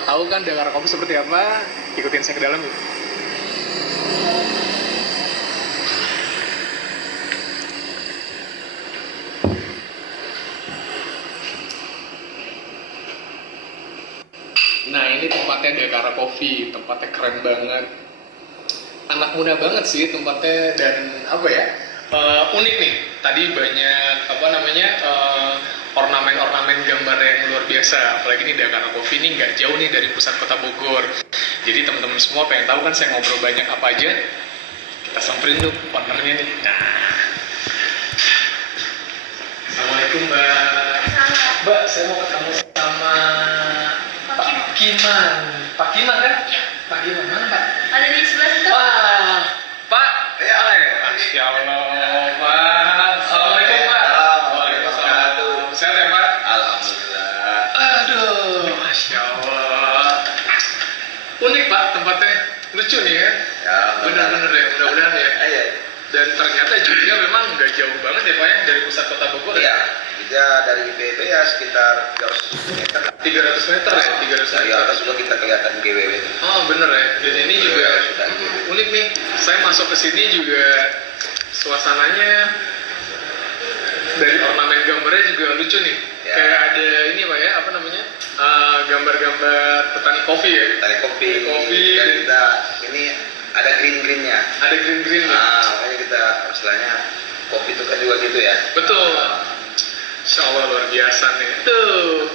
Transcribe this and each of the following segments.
Mau tahu kan Dakar Coffee seperti apa? Ikutin saya ke dalam yuk. Nah ini tempatnya Dakar Coffee, tempatnya keren banget. Anak muda banget sih tempatnya dan apa ya? Unik nih. Tadi banyak ornamen-ornamen gambar yang luar biasa. Apalagi nih Dakar Coffee ini nggak jauh nih dari pusat kota Bogor. Jadi teman-teman semua pengen tahu kan saya ngobrol banyak apa aja. Kita samperin tuh ownernya nih. Nah. Assalamualaikum Mbak. Mbak, saya mau ketemu sama Pak Kiman. Pak Kiman kan? Pak Kiman mana Pak? Ada di sebelah situ. Wah, Pak. Ya, Masya Allah, Pak. Assalamualaikum Pak. Waalaikumsalam. Sehat ya Pak? Alhamdulillah. Aduh, Masya Allah. Unik Pak tempatnya. Lucu nih ya. Ya, Bener-bener ya, mudah-mudahan ya. Iya. Dan ternyata juga memang nggak jauh banget ya Pak ya dari pusat kota Bogor. Iya. Kita dari IPB ya sekitar 300 meter. 300 meter ya, 300 Dari meter. atas juga kita kelihatan GWW. Oh bener ya, dan ini juga Sudah. unik nih. Saya masuk ke sini juga suasananya dari ornamen gambarnya juga lucu nih. Ya. Kayak ada ini Pak ya, apa namanya? Gambar-gambar petani kopi ya. Tali kopi. Kopi. Dan kita ini ada green-greennya. Ada green-green ya. Makanya kita istilahnya kopi itu kan juga gitu ya. Betul. Insya Allah luar biasa nih. Tuh,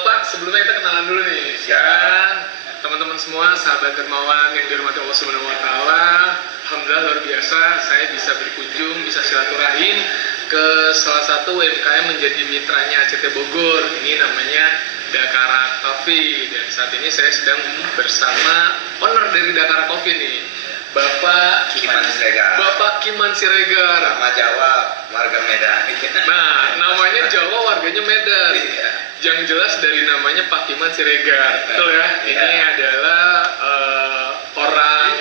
Pak, sebelumnya kita kenalan dulu nih. Kan, teman-teman semua, sahabat dermawan yang dirahmati Allah Subhanahu Wa Taala. Alhamdulillah luar biasa, saya bisa berkunjung, bisa silaturahim ke salah satu UMKM menjadi mitranya ACT Bogor. Ini namanya Dakar Coffee. Dan saat ini saya sedang bersama owner dari Dakar Coffee nih, Bapak Kiman Siregar. Bapak Kiman Siregar. Nama Jawa, warga Medan. Nah, namanya Jawa, warganya Medan. Iya. Yang jelas dari namanya Pak Kiman Siregar. Betul ya? Iya. Ini adalah orang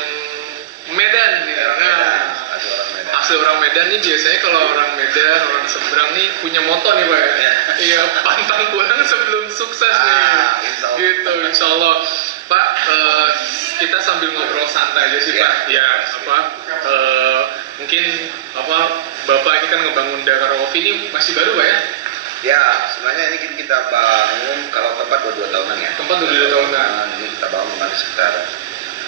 Medan nih. Ya, Nah, Medan. Asli orang Medan. asli orang Medan nih biasanya kalau orang Medan, orang seberang nih punya moto nih Pak ya. Ya. Iya, pantang pulang sebelum sukses nih. Insya Allah. Gitu, Insya Allah. Pak, kita sambil ngobrol santai aja sih Ya. Pak. Ya, mungkin Bapak ini kan ngebangun Dakar Coffee ini masih baru Pak ya? Ya, sebenarnya ini kita bangun kalau tempat 2 tahunan ya. Tempat udah 2 tahunan. Ini kita bangun kan sekitar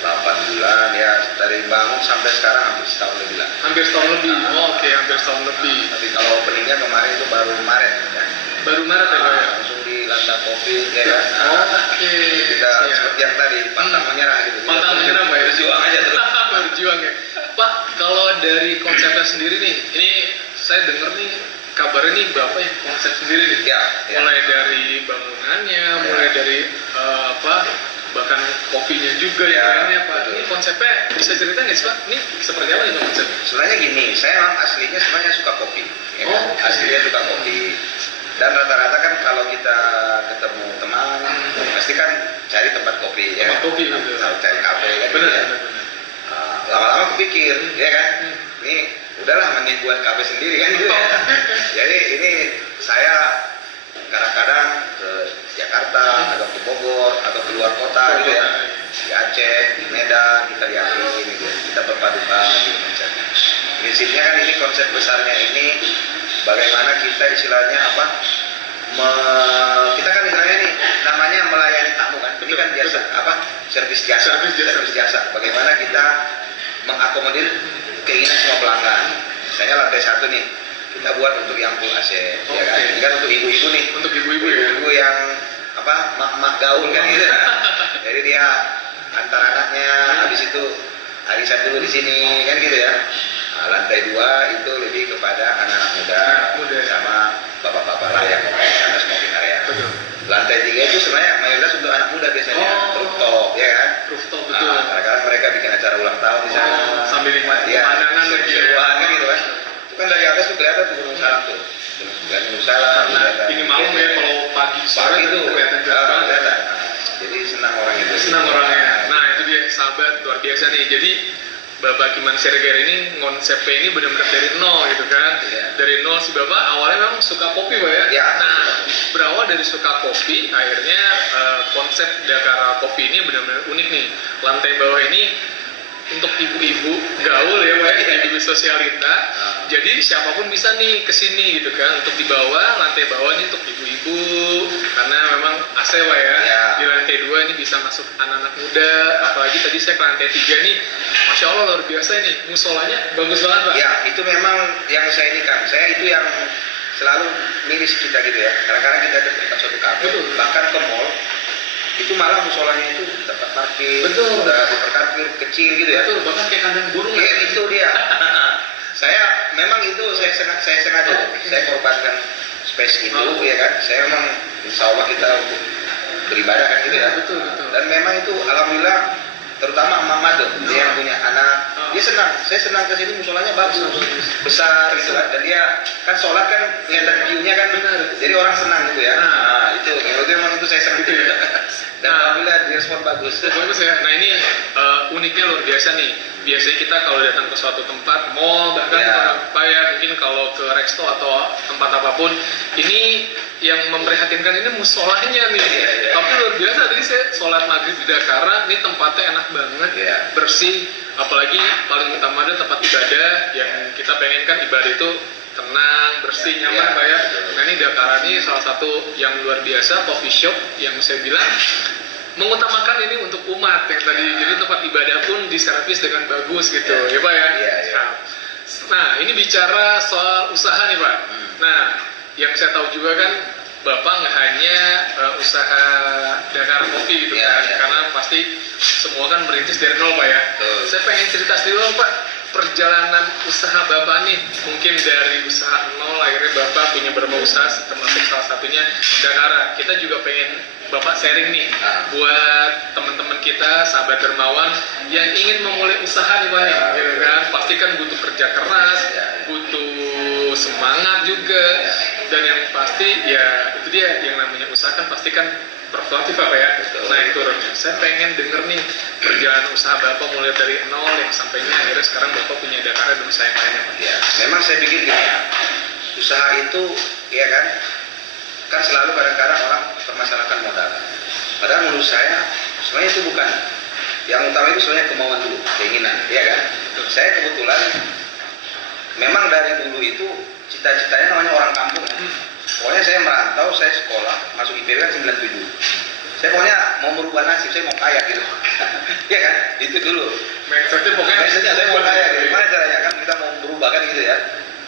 8 bulan ya, dari bangun sampai sekarang hampir setahun lebih lah. Hampir setahun lebih. Oh, oke, hampir setahun lebih. Tapi kalau openingnya kemarin itu baru Maret ya. Baru Maret ya Pak ya? Langsung di lantai kopi ya kan. Oh, oke. Kita Siap. seperti yang tadi pantang menyerah gitu. Pantang menyerah Pak ya? Berjuang aja terus. Berjuang ya. Pak, kalau dari konsepnya sendiri nih, ini saya dengar nih kabarnya nih Bapak yang konsep sendiri nih. Ya, ya. Mulai dari bangunannya, mulai dari bahkan kopinya juga Ya, ya kayaknya Pak. betul. Ini konsepnya bisa cerita nggak sih Pak? Ini seperti apa ini konsep? Sebenarnya gini, saya memang aslinya sebenarnya suka kopi. Ya kan? Oh, oke. Aslinya suka kopi. Dan rata-rata kan kalau kita ketemu teman, pasti kan cari tempat kopi ya. Tempat kopi, betul. Cari kafe kan. Benar, gitu ya. benar. Lama-lama kepikir, ya kan? Hmm. Ini udahlah mending buat kafe sendiri kan gitu ya. Oh. Jadi ini saya kadang-kadang ke Jakarta atau ke Bogor atau ke luar kota gitu ya. Di Aceh, di Medan, kita lihat ini gitu. Kita berpadukan gitu konsepnya. Prinsipnya kan ini konsep besarnya ini bagaimana kita istilahnya kita kan istilahnya nih namanya melayani tamu kan. Ini kan Betul, jasa betul. servis jasa. Servis jasa. Bagaimana kita mengakomodir keinginan semua pelanggan. Misalnya lantai 1 nih kita buat untuk yang full AC, ya kan? Oke. Ini kan untuk ibu-ibu nih. Untuk ibu-ibu ya. Ibu-ibu yang mak-mak gaul kan gitu. Jadi dia antar anaknya, habis itu arisan dulu di sini kan gitu ya. Nah, lantai 2 itu lebih kepada anak-anak muda, Anak muda. sama bapak-bapak lah yang mau sana smoking area. Betul. Lantai 3 itu sebenarnya mayoritas untuk anak muda biasanya, Oh. rooftop ya kan. Rooftop betul. Nah, kadang-kadang mereka bikin acara ulang tahun di sana. Oh, sambil nikmati Iya, pemandangan lagi ya. seru-seruan kan gitu kan. Itu kan dari atas tuh kelihatan tuh Gunung Salam tuh. Gunung Salam. Karena kelihatan. ini malam ya kalau pagi sore Pagi itu kelihatan jelas banget. kelihatan. Nah, jadi senang orang itu. Senang orangnya. Nah itu dia sahabat luar biasa nih. Jadi Bapak Kiman Siregar ini ngonsepnya ini benar-benar dari nol gitu kan. Iya. Dari nol si Bapak awalnya memang suka kopi Pak ya. Iya. Nah, berawal dari suka kopi, akhirnya konsep Dakara Coffee ini benar-benar unik nih. Lantai bawah ini untuk ibu-ibu gaul ya Pak ya, ibu sosialita. Jadi siapapun bisa nih kesini gitu kan. Untuk di bawah, lantai bawah ini untuk ibu-ibu karena memang AC Pak ya. Ya. Di lantai 2 ini bisa masuk anak-anak muda. Apalagi tadi saya ke lantai 3 nih, Masya Allah luar biasa ini. Musolanya bagus banget Pak. Ya, itu memang yang saya ini kan. Saya itu yang selalu miris kita gitu ya. Kadang-kadang kita ke tempat suatu kafe, Betul. bahkan ke mall, itu malah musolanya itu tempat parkir, Betul. udah diperparkir kecil gitu ya. Betul, bahkan kayak kandang burung Ya ya. itu dia. Saya memang itu saya sengaja saya korbankan space itu ya kan. Saya memang insya Allah kita untuk beribadah kan gitu ya. Betul, betul. Dan memang itu alhamdulillah terutama Mama tuh dia yang punya anak, dia senang. Saya senang ke sini musolanya bagus, besar gitu kan. Dan dia kan sholat kan kelihatan view-nya kan, Benar. jadi orang senang gitu ya. Nah. Nah, itu memang itu saya senang Gitu ya. Dan Nah. alhamdulillah direspon bagus. Bagus ya. Nah ini uniknya luar biasa nih. Biasanya kita kalau datang ke suatu tempat, mall, bahkan Ya. apa ya, mungkin kalau ke resto atau tempat apapun, ini yang memprihatinkan ini musolanya nih. Iya, iya. Tapi luar biasa tadi saya sholat maghrib di Dakara, ini tempatnya enak banget, Iya. bersih. Apalagi paling utama ada tempat ibadah yang kita pengen kan ibadah itu tenang, bersih, Iya, nyaman iya. Pak ya. Nah ini Dakara ini salah satu yang luar biasa coffee shop yang saya bilang mengutamakan ini untuk umat yang tadi, jadi tempat ibadah pun diservis dengan bagus gitu ya Pak ya. Iya, iya. Nah ini bicara soal usaha nih Pak. Nah yang saya tahu juga kan Bapak nggak hanya usaha Dakara Coffee gitu Iya, kan, iya. karena pasti semua kan merintis dari nol Pak ya. Betul. Saya pengen cerita sedikit Pak, perjalanan usaha Bapak nih, mungkin dari usaha nol akhirnya Bapak punya beberapa usaha termasuk salah satunya Dakara. Kita juga pengen Bapak sharing nih buat teman-teman kita, sahabat dermawan yang ingin memulai usaha nih Pak nih, gitu kan. Pasti kan butuh kerja keras, butuh semangat juga, dan yang pasti ya itu dia yang namanya usaha kan pasti kan fluktuatif Pak ya. Nah itu saya pengen denger nih perjalanan usaha Bapak mulai dari nol yang sampainya akhirnya sekarang Bapak punya Dakara dan usaha yang lainnya Pak. Ya, memang saya pikir gini ya, usaha itu ya kan selalu kadang-kadang orang permasalahkan modal. Padahal menurut saya sebenarnya itu bukan yang utama, itu sebenarnya kemauan dulu, keinginan, ya kan. Saya kebetulan memang dari dulu itu cita-citanya namanya orang kampung. Pokoknya saya merantau, saya sekolah, masuk IPB kan 97. Saya pokoknya mau merubah nasib, saya mau kaya gitu. Ya kan, itu dulu. Mindsetnya pokoknya Biasanya saya mau kaya gitu. Gimana caranya kan kita mau berubah kan gitu ya.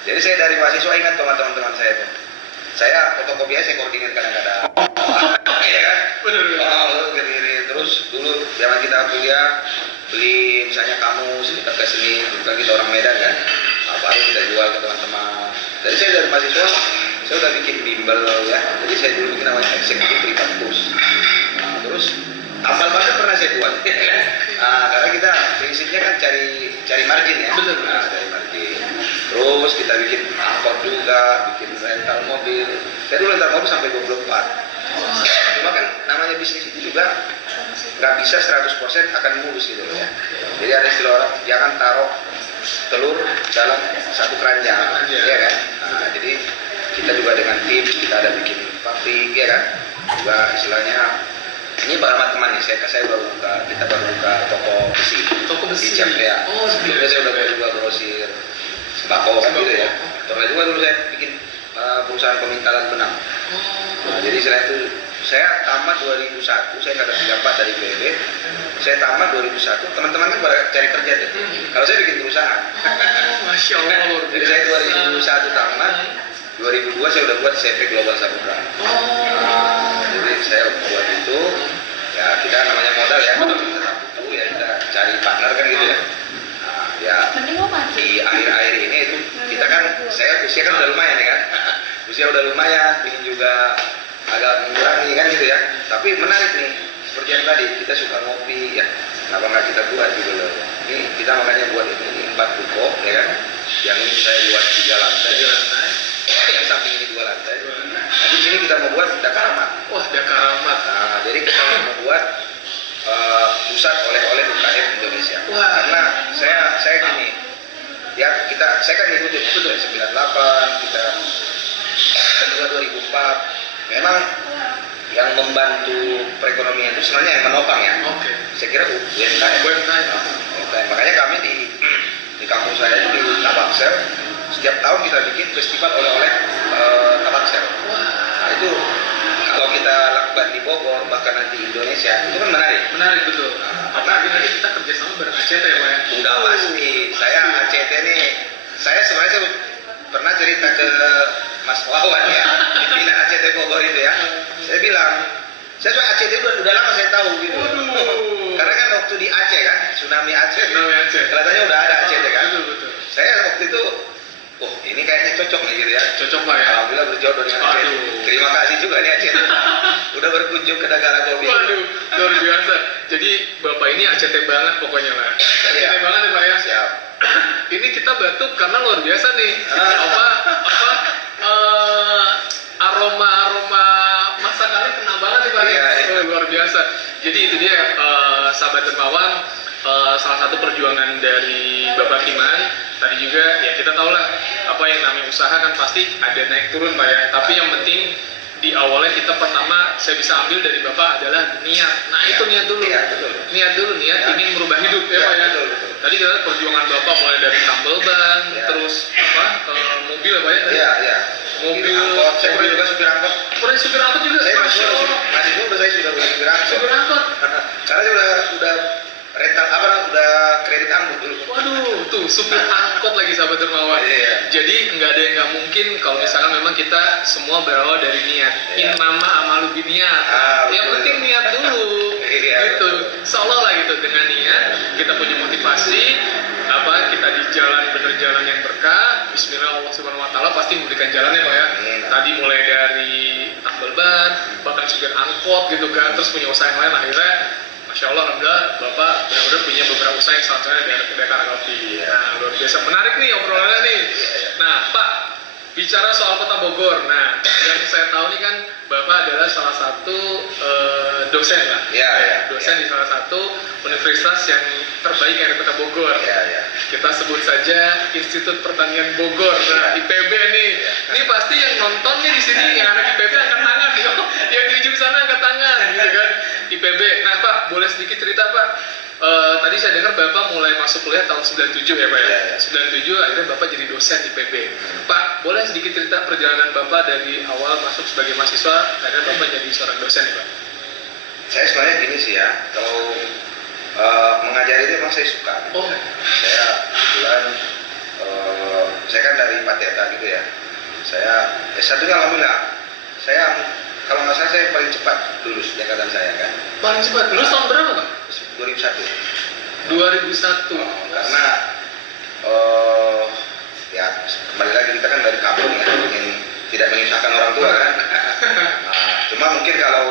Jadi saya dari mahasiswa ingat teman-teman saya tuh. Saya fotokopi aja, saya koordinir kadang-kadang. Iya kan? bener. Oh, gini. Terus dulu zaman kita kuliah beli misalnya kamus kita ke sini, bukan kita orang Medan kan. Nah, baru kita jual ke teman-teman. Jadi saya dari mahasiswa saya udah bikin bimbel ya. Jadi saya dulu bikin namanya eksekutif privat bos. Nah, terus tambal ban pernah saya buat. Nah, karena kita prinsipnya kan cari margin ya. Bener. Nah, cari margin. Terus kita bikin angkot juga, bikin rental mobil. Saya dulu rental mobil sampai 24. Cuma kan namanya bisnis itu juga nggak bisa 100% akan mulus gitu loh ya. Jadi ada istilah orang, jangan taruh telur dalam satu keranjang, ya kan? Nah, jadi kita juga dengan tim, kita ada bikin pabrik, ya kan? Juga istilahnya, ini bersama teman nih, kita baru buka toko besi di Cek ya. Oh, sebelumnya saya udah juga grosir sembako kan gitu ya. Terus juga dulu saya bikin perusahaan pemintalan benang. Nah, jadi setelah itu saya tamat 2001, saya nggak ada pendapat dari PB. Saya tamat 2001, teman-teman kan pada cari kerja tuh. Kalau saya bikin perusahaan. Masya Allah luar biasa. Jadi saya 2001 tamat, 2002 saya udah buat CV Global Saputra. Jadi saya buat itu, ya kita namanya modal ya, kita butuh ya kita cari partner kan gitu ya. Nah, ya di akhir-akhir ini itu kita kan, saya usia kan udah lumayan ya kan, usia udah lumayan, ingin juga agak mengurangi kan gitu ya. Tapi menarik nih, seperti yang tadi kita suka ngopi ya, kenapa nggak kita buat gitu loh. Ini kita makanya buat ini 4 ruko ya kan, yang ini saya buat 3 lantai, yang samping ini 2 lantai. Nah di sini kita mau buat Dakaramat. Wah, Dakaramat. Nah jadi kita mau buat pusat oleh-oleh UKM Indonesia. Wah. Karena saya saya gini. Ya saya kan ngikutin dari 98 kita 2004. Memang yang membantu perekonomian itu sebenarnya yang menopang ya. Oke. Saya kira UMKM. UMKM. UMKM. Makanya kami di kampus saya itu di Tabaksel setiap tahun kita bikin festival oleh-oleh Tabaksel. Nah itu kalau kita lakukan di Bogor bahkan nanti Indonesia itu kan menarik. Menarik betul. Apalagi nanti kita kerjasama bareng ACT ya Pak ya. Udah pasti. Saya ACT nih. Saya sebenarnya pernah cerita ke Mas Wawan ya, pimpinan ACT Bogor itu ya. Saya bilang, saya tuh ACT udah lama saya tahu gitu. Waduh. Karena kan waktu di Aceh kan, tsunami Aceh. Tsunami Aceh. Kelihatannya udah ada ACT kan. Betul betul. Saya waktu itu, oh ini kayaknya cocok nih gitu ya. Cocok Pak ya. Alhamdulillah berjodoh dengan ACT. Waduh. Terima kasih juga nih ACT. Udah berkunjung ke negara kopi. Waduh, luar biasa. Jadi Bapak ini ACT banget pokoknya lah. ACT Iya. banget ya Pak ya. Siap. Ini kita batuk karena luar biasa nih. Aroma masakannya kena banget nih Pak. Iya, iya. Oh, luar biasa. Jadi itu dia sahabat dermawan, salah satu perjuangan dari Bapak Kiman. Tadi juga ya kita tahu lah apa yang namanya usaha kan pasti ada naik turun Pak ya. Tapi yang penting di awalnya kita pertama saya bisa ambil dari Bapak adalah niat. Nah itu niat dulu. Iya, betul. Niat dulu, niat Ya. ingin merubah hidup ya Iya, Pak ya. betul, betul. Tadi kita lihat perjuangan Bapak mulai dari tambal ban, Ya. terus mobil ya Pak ya. Iya, iya. Mobil Angkot, saya juga supir angkot. Pernah supir angkot juga. Saya Masya Allah. masih juga saya sudah beli supir angkot. Supir angkot. Karena saya udah rental udah kredit angkut dulu. Waduh, tuh supir angkot lagi sahabat dermawan. Iya. Jadi nggak ada yang nggak mungkin kalau Iya. misalkan memang kita semua berawal dari niat. Iya. Innama amalu biniat. Yang betul. penting niat dulu. Iya, Gitu. betul. Seolah lah gitu dengan niat kita punya motivasi kita di jalan bener jalan yang berkah. Bismillah Allah Subhanahu Wa Taala pasti memberikan jalannya Pak ya. Amin. Tadi mulai dari tambal ban, bahkan supir angkot gitu kan, terus punya usaha yang lain akhirnya Masya Allah, Alhamdulillah, Bapak benar-benar punya beberapa usaha yang salah satunya dari kedai Karakopi. Nah, luar biasa menarik nih obrolannya nih. Nah, Pak, bicara soal Kota Bogor. Nah, yang saya tahu nih kan Bapak adalah salah satu dosen lah. Iya, iya. Dosen di salah satu universitas yang terbaik yang ada di Kota Bogor. Iya, iya. Kita sebut saja Institut Pertanian Bogor. Nah, IPB nih. Ini pasti yang nonton nih di sini yang anak IPB angkat tangan nih. Yang di ujung sana angkat tangan gitu kan. IPB. Nah, Pak, boleh sedikit cerita, Pak? Tadi saya dengar Bapak mulai masuk kuliah tahun 97 ya, Pak ya? Iya, iya. 97 akhirnya Bapak jadi dosen IPB. Pak, boleh sedikit cerita perjalanan Bapak dari awal masuk sebagai mahasiswa akhirnya Bapak jadi seorang dosen nih, Pak? Saya sebenarnya gini sih ya, kalau mengajar itu emang saya suka. Oh. Saya kebetulan saya kan dari Pateta gitu ya. Saya S1-nya alhamdulillah. Saya kalau nggak salah saya paling cepat lulus di angkatan saya kan. Paling cepat. Lulus tahun berapa, Pak? 2001. 2001. Karena ya kembali lagi kita kan dari kampung ya, ingin tidak menyusahkan orang tua kan. Nah, cuma mungkin kalau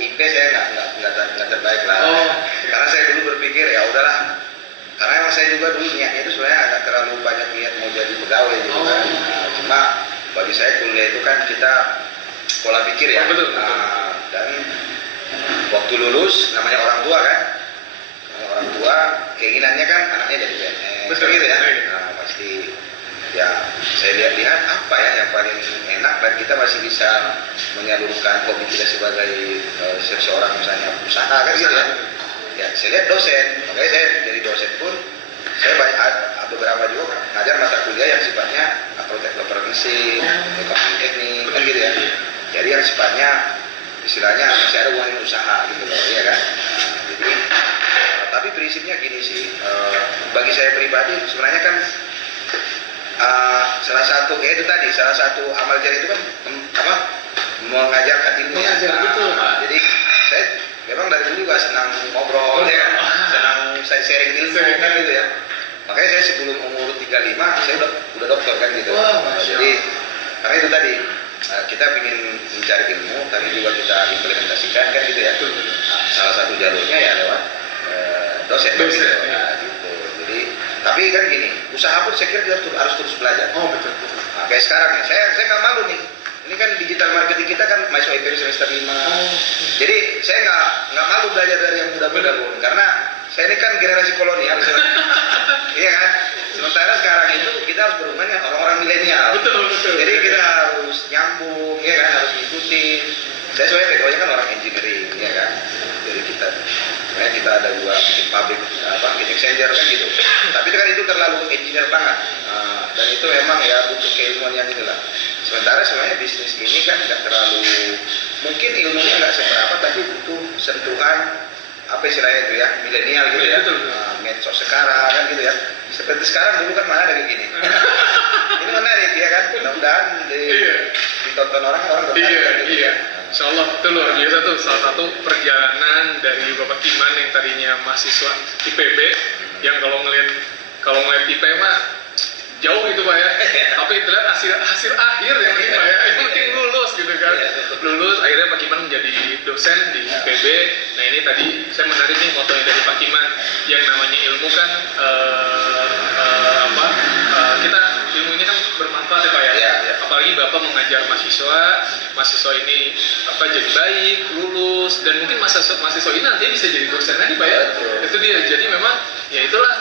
IP saya nggak terbaik lah. Oh. Karena saya dulu berpikir ya udahlah. Karena emang saya juga dulu niatnya itu sebenarnya agak terlalu banyak niat mau jadi pegawai gitu kan. Nah, cuma bagi saya kuliah itu kan kita pola pikir ya. Oh, betul. Nah, dan waktu lulus namanya orang tua kan. Orang tua keinginannya kan anaknya jadi PNS. Betul. Gitu ya. Iya. Nah, pasti ya saya lihat apa ya yang paling enak dan kita masih bisa menyalurkan hobi kita sebagai seseorang misalnya usaha kan gitu ya. Ya saya lihat dosen, makanya saya jadi dosen pun saya banyak beberapa juga ngajar mata kuliah yang sifatnya aplikasi mesin, ekonomi teknik kan gitu ya. Jadi yang sifatnya istilahnya masih ada hubungan usaha gitu loh, ya kan. Jadi tapi prinsipnya gini sih, bagi saya pribadi sebenarnya kan salah satu amal jari itu kan mengajarkan ilmu. Mengajar, betul, Pak. Jadi saya memang dari dulu juga senang ngobrol ya, senang saya sharing ilmu kan gitu ya. Makanya saya sebelum umur 35 saya udah dokter kan gitu. Wah, Jadi karena itu tadi kita ingin mencari ilmu, tapi juga kita implementasikan kan gitu ya. Nah, salah satu jalurnya ya lewat dosen. Gitu. Ya. Nah, gitu. Jadi tapi kan gini, usaha pun saya kira kita harus terus belajar. Oh, betul. Nah, kayak sekarang nih, saya nggak malu nih. Ini kan digital marketing kita kan mahasiswa IPB semester 5. Oh. Jadi saya nggak malu belajar dari yang muda-muda pun, karena saya ini kan generasi kolonial, iya kan? Sementara sekarang itu kita harus berhubungan dengan orang-orang milenial. Betul, betul. Jadi kita harus nyambung, ya kan? Harus ngikutin. Saya soalnya backgroundnya kan orang engineering, ya kan? Jadi sebenarnya kita ada dua bikin pabrik heat exchanger kan gitu. Tapi itu terlalu engineer banget. Dan itu memang ya butuh keilmuan yang inilah. Sementara sebenarnya bisnis ini kan nggak terlalu, mungkin ilmunya nggak seberapa, tapi butuh sentuhan apa istilahnya itu ya, milenial gitu ya. Betul. Medsos sekarang kan gitu ya. Seperti sekarang dulu kan mana ada kayak gini. Ini menarik ya kan. Mudah-mudahan ditonton orang tertarik kan gitu. Iya. Insya Allah itu luar biasa tuh, salah satu perjalanan dari Bapak Timan yang tadinya mahasiswa IPB, yang kalau ngeliat IP mah jauh gitu Pak ya, tapi itu lihat hasil akhir yang penting Pak ya, yang penting lulus gitu kan. Lulus akhirnya Pak Kiman menjadi dosen di IPB. Nah ini tadi saya menarik nih motonya dari Pak Kiman, yang namanya ilmu kan kita ilmu ini kan bermanfaat ya Pak ya. Apalagi Bapak mengajar mahasiswa ini jadi baik, lulus, dan mungkin mahasiswa ini nanti bisa jadi dosen lagi Pak ya. Itu dia. Jadi memang ya itulah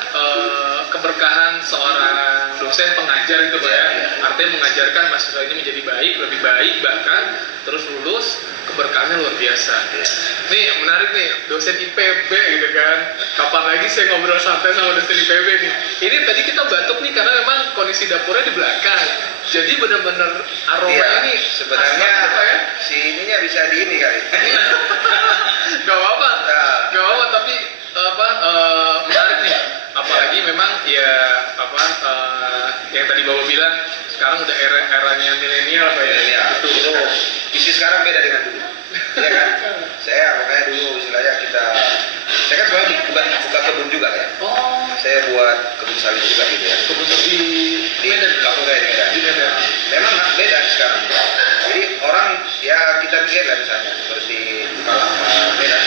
keberkahan seorang dosen pengajar itu Pak ya. Artinya mengajarkan mahasiswa ini menjadi baik, lebih baik, bahkan terus lulus, keberkahannya luar biasa. Nih menarik nih, dosen IPB gitu kan. Kapan lagi saya ngobrol santai sama dosen IPB nih. Ini tadi kita batuk nih karena memang kondisi dapurnya di belakang. Jadi benar-benar aroma ini sebenarnya ya? si ininya bisa di ini kali. Gak apa-apa, tapi menarik nih. Apalagi memang ya yang tadi Bapak bilang sekarang udah eranya milenial Pak ya. Itu bisnis sekarang beda dengan dulu. Ya kan? Saya makanya dulu istilahnya saya kan sebenarnya buka kebun juga ya. Oh. Saya buat kebun sawit juga gitu ya. Kebun sawit di Medan. Kampung saya di Medan. Memang beda sekarang. Jadi orang ya kita lihat lah misalnya seperti Bukalapak, Medan,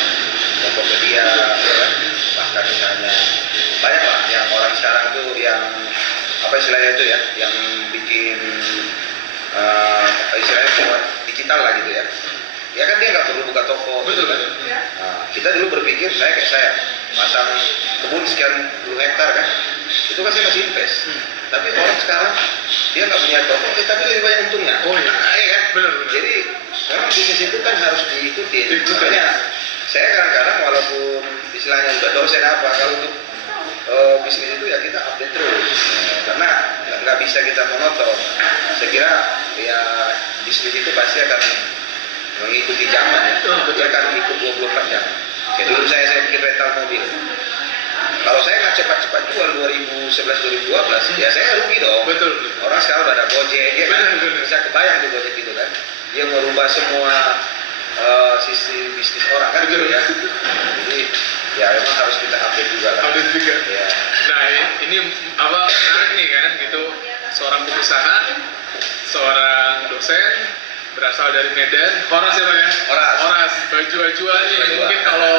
Tokopedia, ya kan? Bahkan misalnya banyak lah yang orang sekarang tuh yang apa istilahnya itu ya, yang bikin istilahnya buat digital lah gitu ya. Ya kan dia nggak perlu buka toko. Betul. Gitu kan? Nah, kita dulu berpikir saya pasang kebun sekian puluh hektar kan, itu kan saya masih invest. Tapi orang sekarang dia nggak punya toko, tapi lebih banyak untungnya. Oh iya. Iya kan? Benar. Jadi memang bisnis itu kan harus diikuti. Makanya saya kadang-kadang walaupun istilahnya udah dosen apa, kalau untuk bisnis itu ya kita update terus. Karena nggak bisa kita monoton. Saya kira ya bisnis itu pasti akan mengikuti zaman ya. Dia akan ikut 24 jam. Kayak dulu saya bikin rental mobil. Kalau saya nggak cepat-cepat jual 2011-2012, ya saya rugi dong. Betul. Orang sekarang udah ada Gojek, ya kan? Bisa kebayang tuh Gojek itu kan. Dia merubah semua sisi bisnis orang kan gitu ya. Jadi ya memang harus kita update juga lah. Update juga. Ya. Nah ini menarik nih kan gitu, seorang pengusaha, seorang dosen, berasal dari Medan. Horas ya Pak ya? Horas. Baju-bajuan nih. Mungkin kalau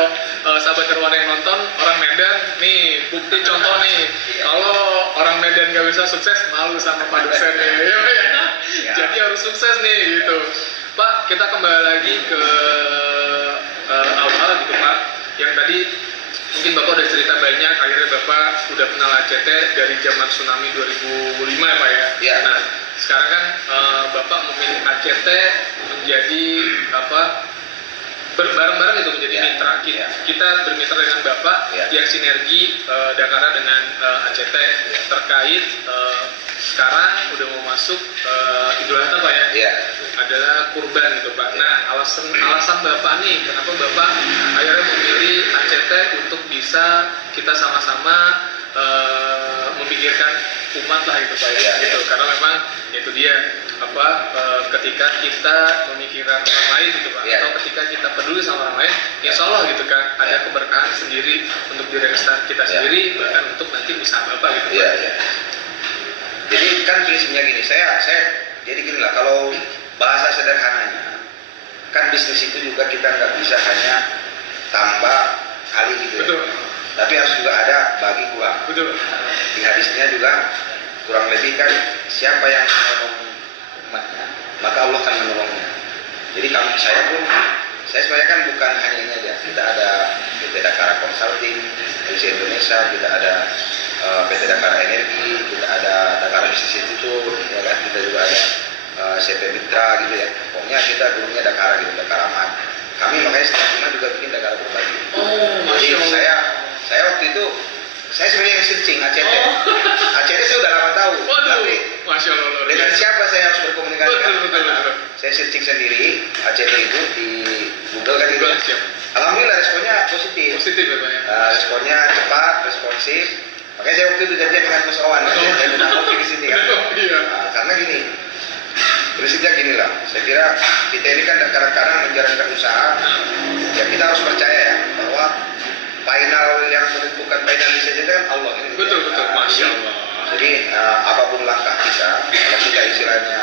sahabat Nirwana yang nonton orang Medan, nih bukti contoh nih. Kalau orang Medan gak bisa sukses, malu sama Pak dosen nih. Ya, Pak, ya? Jadi harus sukses nih gitu. Pak, kita kembali lagi ke awal gitu Pak. Yang tadi mungkin Bapak udah cerita banyak, akhirnya Bapak udah kenal ACT dari zaman tsunami 2005 ya Pak ya? Ya. Nah, sekarang kan Bapak memilih ACT menjadi bareng-bareng itu menjadi mitra kita bermitra dengan Bapak yang sinergi Dakara dengan ACT terkait sekarang udah mau masuk Idul Adha Pak ya? Iya. Adalah kurban gitu Pak. Nah alasan Bapak nih kenapa Bapak akhirnya memilih ACT untuk bisa kita sama-sama memikirkan umat lah gitu Pak ya, gitu. Karena memang itu dia ketika kita memikirkan orang lain gitu Pak, atau ketika kita peduli sama orang lain, insya Allah gitu kan ada keberkahan sendiri untuk diri kita sendiri, bahkan untuk nanti usaha Bapak gitu Pak. Jadi kan prinsipnya gini, saya jadi gini lah, kalau bahasa sederhananya kan bisnis itu juga kita nggak bisa hanya tambah kali gitu ya. Betul. Tapi harus juga ada bagi kurang. Betul. Di hadisnya juga kurang lebih kan siapa yang menolong umatnya, maka Allah akan menolongnya. Jadi saya sebenarnya kan bukan hanya ini aja, kita ada PT PT Dakara Consulting, LC Indonesia, kita ada PT Dakara Energi, kita ada Dakara Business Institute, ya kan, kita juga ada CP Mitra gitu ya. Pokoknya kita gurunya Dakara gitu, Dakara Aman. Kami makanya setiap bulan juga bikin Dakara berbagi. Oh, Jadi Masya Allah. saya waktu itu saya sebenarnya yang searching ACT. ACT saya udah lama tahu, Waduh, tapi Masya Allah luar dengan biasa. siapa saya harus berkomunikasi? Betul. Saya searching sendiri ACT itu di Google kan gitu. Betul, siap. Alhamdulillah responnya positif. Positif ya Pak ya? Responnya cepat, responsif. Makanya saya waktu itu janjian dengan Mas Owan, saya minta kopi di sini kan. Iya. Karena gini, prinsipnya gini lah. Saya kira kita ini kan kadang-kadang menjalankan usaha, ya kita harus percaya ya bahwa final yang menentukan final decision itu kan Allah. Kan, gitu Betul, ya. Masya Allah. Jadi apapun langkah kita, kalau kita istilahnya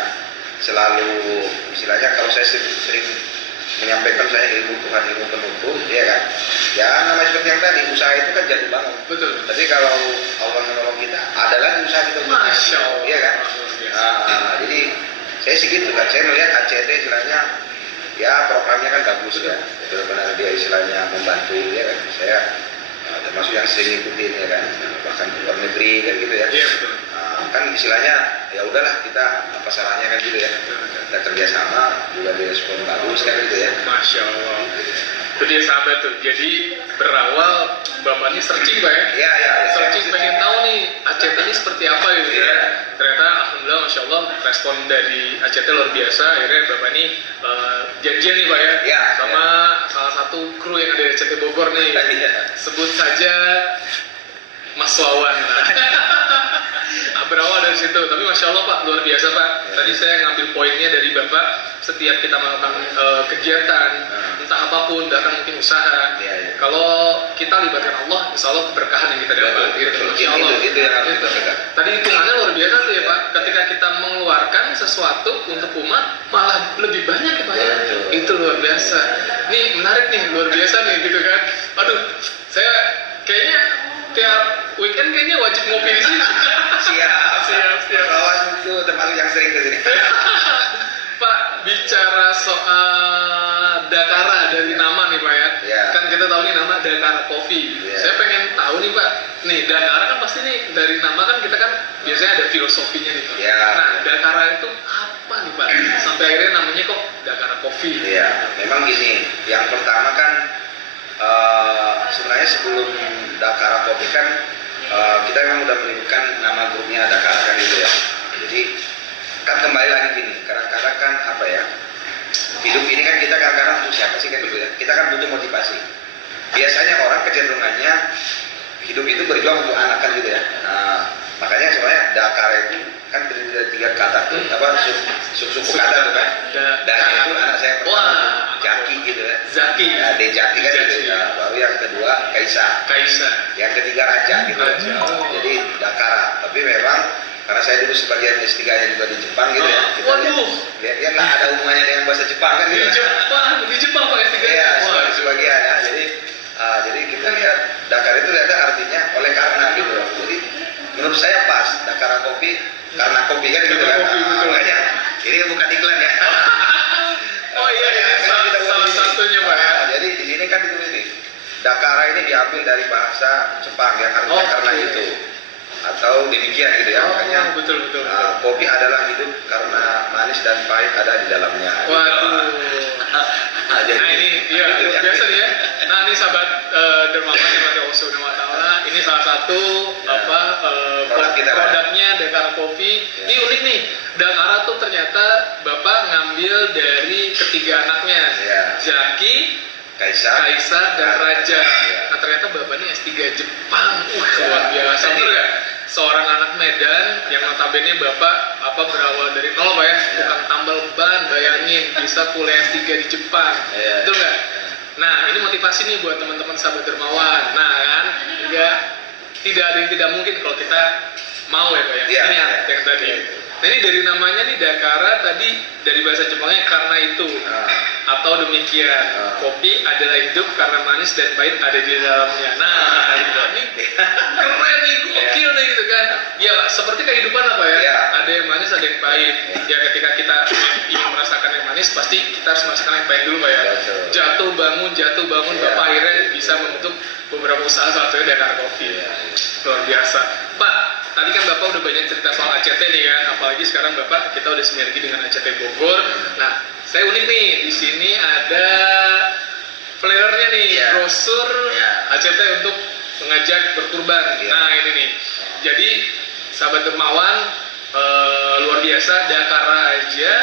selalu kalau saya sering menyampaikan saya ilmu Tuhan ilmu penuntun, ya kan? Ya namanya seperti yang tadi usaha itu kan jatuh bangun. Betul. Tapi kalau Allah menolong kita, ada lagi usaha kita untuk Masya Allah. iya kan? Luar biasa. Jadi saya sih gitu kan, saya melihat ACT istilahnya ya programnya kan bagus ya, benar-benar dia istilahnya membantu ya kan. Saya termasuk yang sering ikutin ya kan, bahkan ke luar negeri kan gitu ya. Iya betul. Kan istilahnya ya udahlah kita apa salahnya kan gitu ya, kita kerjasama juga direspon bagus kan gitu ya. Masya Allah. Itu dia sahabat tuh. Jadi berawal Bapak ini searching Pak ya? Iya. Searching pengen tahu nih ACT ini seperti apa gitu ya. Iya. Ternyata alhamdulillah Masya Allah respon dari ACT luar biasa. Akhirnya Bapak ini janjian nih Pak ya? Iya, sama salah satu kru yang ada di ACT Bogor nih. Iya. Sebut saja Mas Wawan. Berawal dari situ, tapi Masya Allah Pak, luar biasa Pak. Tadi saya ngambil poinnya dari Bapak, setiap kita melakukan kegiatan, entah apapun, bahkan mungkin usaha, kalau kita libatkan Allah, insya Allah keberkahan yang kita dapat. Gitu. Masya Allah. Itu yang harus kita pegang. Tadi hitungannya luar biasa tuh ya Pak, ketika kita mengeluarkan sesuatu untuk umat, malah lebih banyak ya Pak ya. Itu luar biasa. Nih menarik nih, luar biasa nih gitu kan. Aduh, saya kayaknya tiap weekend kayaknya wajib ngopi di sini. Siap. Kawan itu termasuk yang sering ke sini. Pak, bicara soal Dakara dari nama nih Pak ya. Iya. Kan kita tahu nih nama Dakara Coffee. Iya. Saya pengen tahu nih Pak. Nih Dakara kan pasti nih dari nama kan kita kan biasanya ada filosofinya nih Pak. Iya. Nah, Dakara itu apa nih Pak? Sampai akhirnya namanya kok Dakara Coffee. Iya, memang gini. Yang pertama kan sebenarnya sebelum Dakara Kopi kan kita memang udah menyebutkan nama grupnya Dakara kan gitu ya. Jadi kan kembali lagi gini, kadang-kadang kan apa ya, hidup ini kan kita kadang-kadang untuk siapa sih kan gitu ya. Kita kan butuh motivasi. Biasanya orang kecenderungannya hidup itu berjuang untuk anak kan gitu ya. Nah, makanya sebenarnya Dakara itu kan terdiri dari 3 kata tuh, apa suku kata tuh kan. Dan itu anak saya pertama Jaki gitu ya. Zaki. Ya, Dejaki kan gitu Jaki. ya. Baru yang kedua Kaisa. Kaisa. Yang ketiga Raja gitu. Raja. Oh. Jadi Dakara. Tapi memang karena saya dulu sebagian S3-nya juga di Jepang gitu ya. Kita Waduh. lihat nggak ada hubungannya dengan bahasa Jepang kan gitu. Di Jepang Pak S3. Iya, Wah. sebagian ya. Jadi kita lihat Dakar itu ternyata artinya oleh karena gitu. Jadi menurut saya pas Dakara kopi karena kopi kan gitu kan. Kopi, betul. Makanya ini bukan iklan ya. Oh iya, ini salah satunya Pak ya. Jadi di sini kan ditulis nih, Dakara ini diambil dari bahasa Jepang yang artinya karena itu atau demikian gitu ya. Makanya betul. kopi adalah hidup karena manis dan pahit ada di dalamnya. Waduh. Jadi, Nah ini ya itu yang biasa nih ya. Nah ini sahabat Dermawan yang ada Oso Ta'ala, ini salah satu Produk kita, produknya Dakara Coffee. Ini unik nih. Dakara tuh ternyata Bapak ngambil dari ketiga anaknya, Jaki, Kaisa, dan Raja. Nah ternyata Bapak ini S3 Jepang. Luar biasa. Betul nggak? Seorang anak Medan yang notabene Bapak berawal dari nol Pak ya, tukang tambal ban, bayangin bisa kuliah S3 di Jepang. Betul nggak? Nah ini motivasi nih buat teman-teman sahabat Dermawan. Nah kan, tidak ada yang tidak mungkin kalau kita mau ya Pak ya. Ini yang tadi. Nah ini dari namanya nih Dakara tadi dari bahasa Jepangnya karena itu atau demikian. Kopi adalah hidup karena manis dan pahit ada di dalamnya. Nah ini keren nih, gokil nih gitu kan. Ya seperti kehidupan apa ya. Ada yang manis ada yang pahit. Ya ketika kita ingin merasakan yang manis pasti kita harus merasakan yang pahit dulu Pak ya. Jatuh bangun Bapak akhirnya bisa bisa membentuk beberapa usaha, salah satunya Dakar Coffee. Iya. Luar biasa. Pak, tadi kan Bapak udah banyak cerita soal ACT nih kan, apalagi sekarang Bapak kita udah sinergi dengan ACT Bogor. Nah, saya unik nih, di sini ada flyernya nih, Iya. brosur Iya. ACT untuk mengajak berkurban. Iya. Nah, ini nih. Jadi, sahabat dermawan, luar biasa, Dakara aja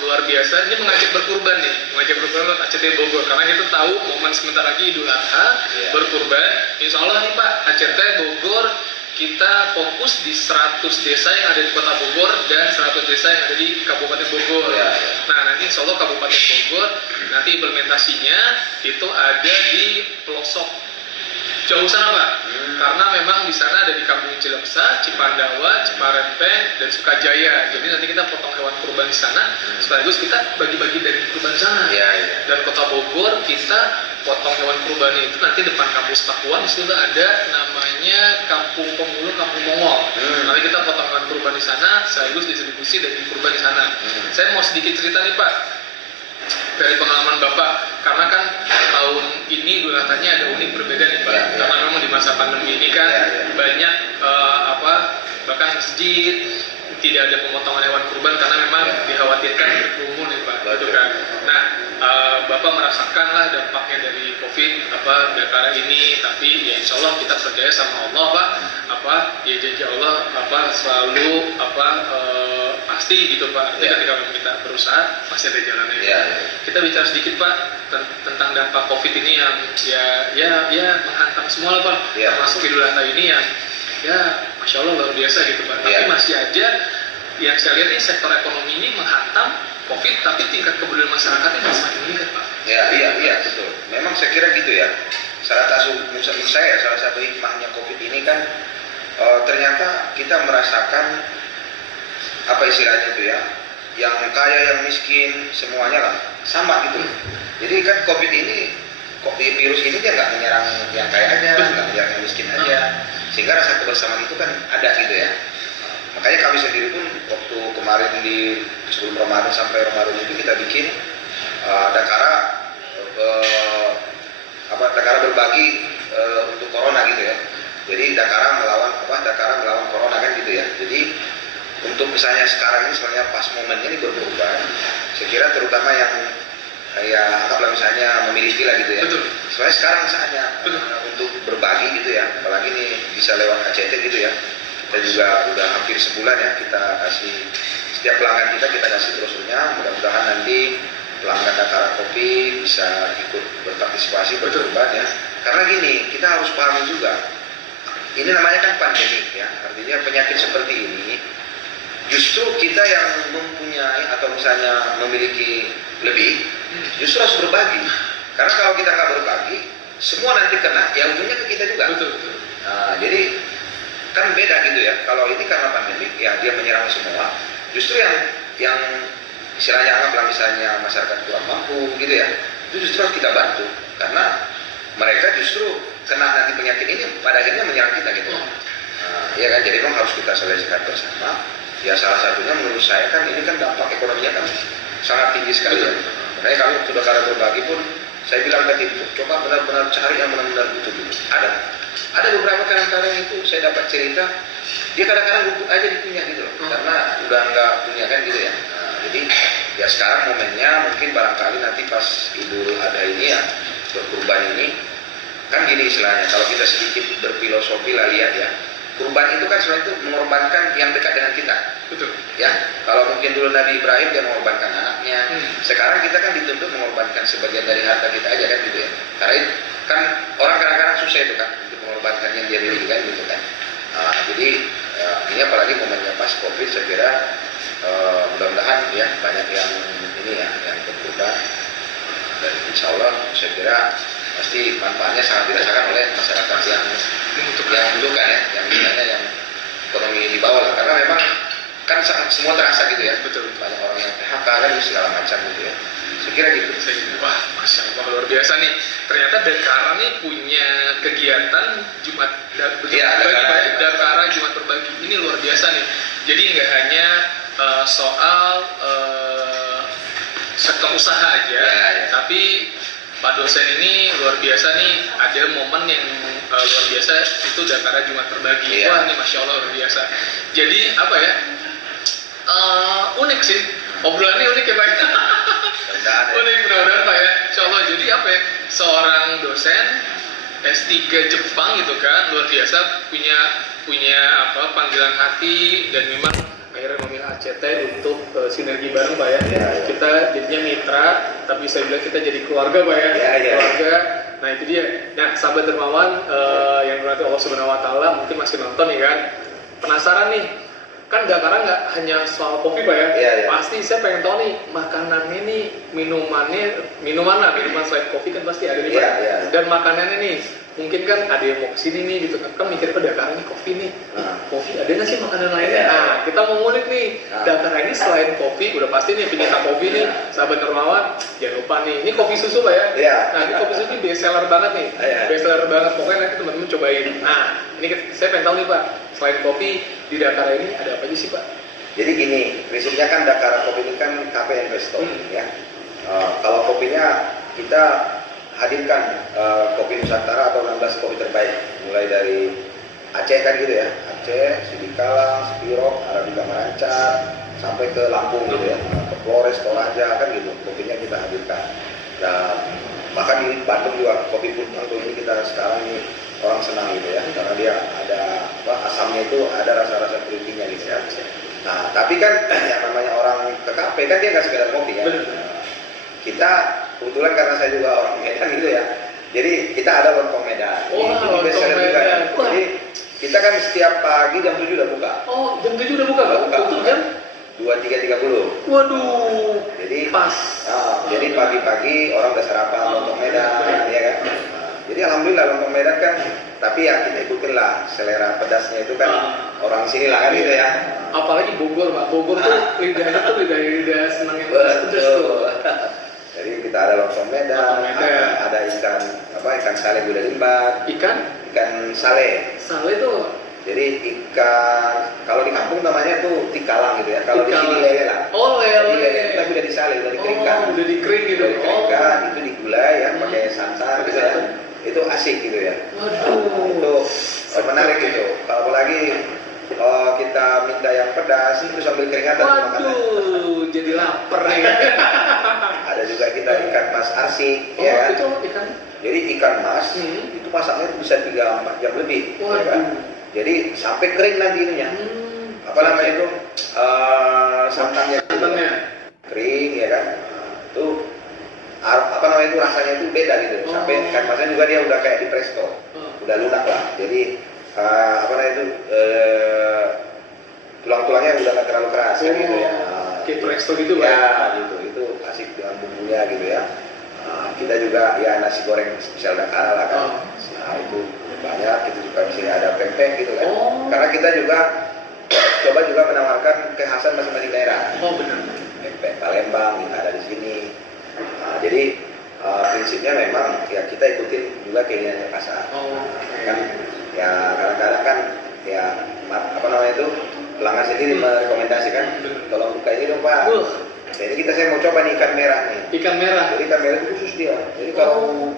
luar biasa, ini mengajak berkurban nih, mengajak berkurban lewat ACT Bogor, karena kita tahu momen sebentar lagi Idul Adha, Iya. berkurban. Insya Allah nih Pak, ACT Bogor kita fokus di 100 desa yang ada di kota Bogor dan 100 desa yang ada di Kabupaten Bogor. Iya. Nah, nanti insya Allah Kabupaten Bogor nanti implementasinya itu ada di pelosok jauh sana Pak. Karena memang di sana ada di Kampung Cilemsa, Cipandawa, Ciparenteng, dan Sukajaya. Jadi nanti kita potong hewan kurban di sana, sekaligus kita bagi-bagi dari kurban sana. Iya, iya. Dan kota Bogor kita potong hewan kurban itu nanti depan kampus Pakuan, di situ ada namanya Kampung Pemulung, Kampung Mongol. Nanti kita potong hewan kurban di sana, sekaligus distribusi daging kurban di sana. Saya mau sedikit cerita nih Pak, dari pengalaman Bapak, karena kan tahun ini Idul Adha-nya ada unik berbeda nih Pak. Iya, iya. Karena memang di masa pandemi ini kan Iya, iya. banyak bahkan masjid tidak ada pemotongan hewan kurban karena memang Iya. dikhawatirkan berkerumun nih Pak, gitu Betul. kan. Nah, Bapak merasakan lah dampaknya dari COVID Dakara ini, tapi ya Insya Allah kita percaya sama Allah Pak, ya janji Allah selalu pasti gitu Pak. Jadi Iya. ketika memang kita berusaha pasti ada jalannya. Iya. Kita bicara sedikit Pak tentang dampak COVID ini yang ya menghantam semua lah Pak, Iya. termasuk Idul Adha ini yang ya Masya Allah luar biasa gitu Pak. Tapi Iya. masih aja yang saya lihat nih sektor ekonomi ini menghantam COVID, tapi tingkat kepedulian masyarakatnya masih semakin meningkat Pak. Iya, betul. Memang saya kira gitu ya. Salah satu hikmahnya COVID ini kan ternyata kita merasakan apa istilahnya itu ya, yang kaya yang miskin semuanya lah sama gitu. Jadi kan COVID ini, virus ini dia nggak menyerang yang kaya aja, nggak menyerang yang miskin aja, sehingga rasa kebersamaan itu kan ada gitu ya. Makanya kami sendiri pun waktu kemarin sebelum Ramadan sampai Ramadan itu kita bikin Dakara berbagi untuk corona gitu ya. Jadi Dakara melawan corona kan gitu ya. Jadi untuk misalnya sekarang ini sebenarnya pas momennya ini berubah. Saya kira terutama yang ya anggaplah misalnya memiliki lah gitu ya. Betul. Soalnya sekarang saatnya untuk berbagi gitu ya. Apalagi nih bisa lewat ACT gitu ya. Kita juga udah hampir sebulan ya kita kasih setiap pelanggan kita kasih brosurnya. Mudah-mudahan nanti pelanggan Dakara Kopi bisa ikut berpartisipasi berkorban ya. Karena gini, kita harus pahami juga. Ini namanya kan pandemi ya. Artinya penyakit seperti ini justru kita yang mempunyai atau misalnya memiliki lebih justru harus berbagi. Karena kalau kita nggak berbagi, semua nanti kena, ya ujungnya ke kita juga. Betul. Nah, jadi kan beda gitu ya. Kalau ini karena pandemi, ya dia menyerang semua. Justru yang istilahnya anggaplah misalnya masyarakat kurang mampu gitu ya, itu justru harus kita bantu. Karena mereka justru kena nanti penyakit ini pada akhirnya menyerang kita gitu. Nah, ya kan, jadi memang harus kita selesaikan bersama. Ya salah satunya menurut saya kan ini kan dampak ekonominya kan sangat tinggi sekali ya. Makanya kami waktu Dakara berbagi pun saya bilang ke tim, coba benar-benar cari yang benar-benar butuh dulu. Ada beberapa kadang-kadang itu saya dapat cerita, dia kadang-kadang luput aja di punya gitu loh, karena udah nggak punya kan gitu ya. Nah, jadi ya sekarang momennya mungkin barangkali nanti pas Idul Adha ini ya berkurban ini kan gini istilahnya, kalau kita sedikit berfilosofi lah lihat ya, kurban itu kan sebenarnya itu mengorbankan yang dekat dengan kita. Betul. Ya, kalau mungkin dulu Nabi Ibrahim dia mengorbankan anaknya, sekarang kita kan dituntut mengorbankan sebagian dari harta kita aja kan gitu ya. Karena kan orang kadang-kadang susah itu kan untuk mengorbankan yang dia miliki kan gitu kan. Nah, jadi ini apalagi momennya pas COVID, saya kira mudah-mudahan ya banyak yang ini ya yang berkurban, dan insya Allah saya kira pasti manfaatnya sangat dirasakan oleh masyarakat yang membutuhkan ya, yang misalnya yang ekonomi di bawah lah, karena memang kan semua terasa gitu ya. Betul. Banyak orang yang PHK kan segala macam gitu ya. Saya kira gitu. Wah, Masya Allah luar biasa nih. Ternyata Dakara nih punya kegiatan Jumat berbagi, Dakara Jumat berbagi. Ini luar biasa nih. Jadi nggak hanya soal sektor usaha aja, Ya. tapi Pak dosen ini luar biasa nih, ada momen yang luar biasa itu Dakara Jumat Terbagi. Iya. Wah ini Masya Allah luar biasa. Jadi apa ya, unik sih, obrolannya unik ya Pak. Mudah-mudahan ya. Unik benar-benar Pak ya, Insya Allah. Jadi apa ya, seorang dosen S3 Jepang gitu kan, luar biasa, punya apa panggilan hati, dan memang akhirnya memilih ACT untuk sinergi bareng Pak ya. Iya. Kita jadinya mitra, tapi saya bilang kita jadi keluarga Pak ya. Iya. Keluarga. Nah itu dia. Nah sahabat dermawan yang berarti Allah Subhanahu Wa Taala mungkin masih nonton nih kan, penasaran nih. Kan Dakara nggak hanya soal kopi Pak ya. Iya. Pasti saya pengen tahu nih makanannya nih, minuman selain kopi kan pasti ada nih Pak. Iya. Dan makanannya nih, mungkin kan ada yang mau kesini nih gitu kan mikir pada Dakara ini kopi nih. Kopi ada nggak sih makanan lainnya? Iya. Nah kita mau ngulik nih, Dakara ini selain kopi udah pasti nih pencinta kopi nih, sahabat dermawan jangan lupa nih, ini kopi susu Pak ya. Iya. Nah ini kopi susu ini best seller banget nih. Iya. Best seller banget, pokoknya nanti teman-teman cobain. Nah ini saya pengen tahu nih Pak, selain kopi di Dakara ini ada apa aja sih Pak? Jadi gini, prinsipnya kan Dakara Kopi ini kan cafe and resto ya. Kalau kopinya kita hadirkan kopi Nusantara atau 16 kopi terbaik, mulai dari Aceh kan gitu ya, Aceh, Sidikalang, Spirok, Arabica Marancat, sampai ke Lampung gitu ya, ke Flores, Toraja kan gitu, kopinya kita hadirkan. Dan bahkan di Bandung juga kopi Punto ini kita sekarang ini orang senang gitu ya, karena dia ada asamnya itu ada rasa-rasa fruitynya gitu ya. Nah tapi kan yang namanya orang ke kafe kan dia nggak sekedar kopi ya. Kita kebetulan karena saya juga orang Medan gitu ya, jadi kita ada lontong Medan. Ini best seller juga ya. Jadi kita kan setiap pagi jam 7 udah buka. Oh jam 7 udah buka Pak? Buka. Tutup jam? 23.30. Waduh. Jadi Pas. Jadi pagi-pagi orang udah sarapan lontong Medan, ya kan. Jadi alhamdulillah lontong Medan kan, tapi ya kita ikutin lah selera pedasnya itu kan orang sini lah kan gitu ya. Apalagi Bogor Pak, Bogor tuh lidahnya tuh lidah senang yang pedas tuh. Jadi kita ada lontong Medan, ada ikan sale gula limbat, ikan sale. Sale tuh. Jadi ikan, kalau di kampung namanya tuh tikalang gitu ya. Kalau di sini lele lah. Oh Jadi lele lele. tapi udah disale, udah dikeringkan. Oh udah dikering gitu. Udah dikeringkan, itu digulai ya, pakai santan gitu ya. Itu asik gitu ya. Waduh. Itu menarik gitu. Kalau apalagi kita minta yang pedas itu sambil keringatan makannya. Waduh, jadi lapar nih. Ada juga kita ikan mas arsik, Oh ya kan? itu ikan. Jadi ikan mas itu masaknya bisa 3-4 jam lebih. Ya kan? Jadi sampai kering nanti ininya. Apa namanya itu? Santannya kering ya kan? Itu apa namanya itu rasanya itu beda gitu. Sampai ikan masnya juga dia udah kayak di presto, udah lunak lah. Jadi apa namanya itu tulang-tulangnya udah nggak terlalu keras kan gitu ya. Kayak presto gitu Pak. Ya gitu, itu asik dengan bumbunya gitu ya. Kita juga ya nasi goreng spesial Dakara lah kan. Nah itu banyak, itu juga di sini ada pempek gitu kan. Karena kita juga coba juga menawarkan kekhasan masing-masing daerah. Oh benar. Pempek Palembang kita ada di sini. Jadi prinsipnya memang ya kita ikutin juga keinginannya pasar. Kan ya kadang-kadang kan ya apa namanya itu pelanggan sendiri merekomendasikan tolong buka ini dong Pak. Jadi saya mau coba nih ikan merah nih. Ikan merah. Jadi ikan merah itu khusus dia. Jadi kalau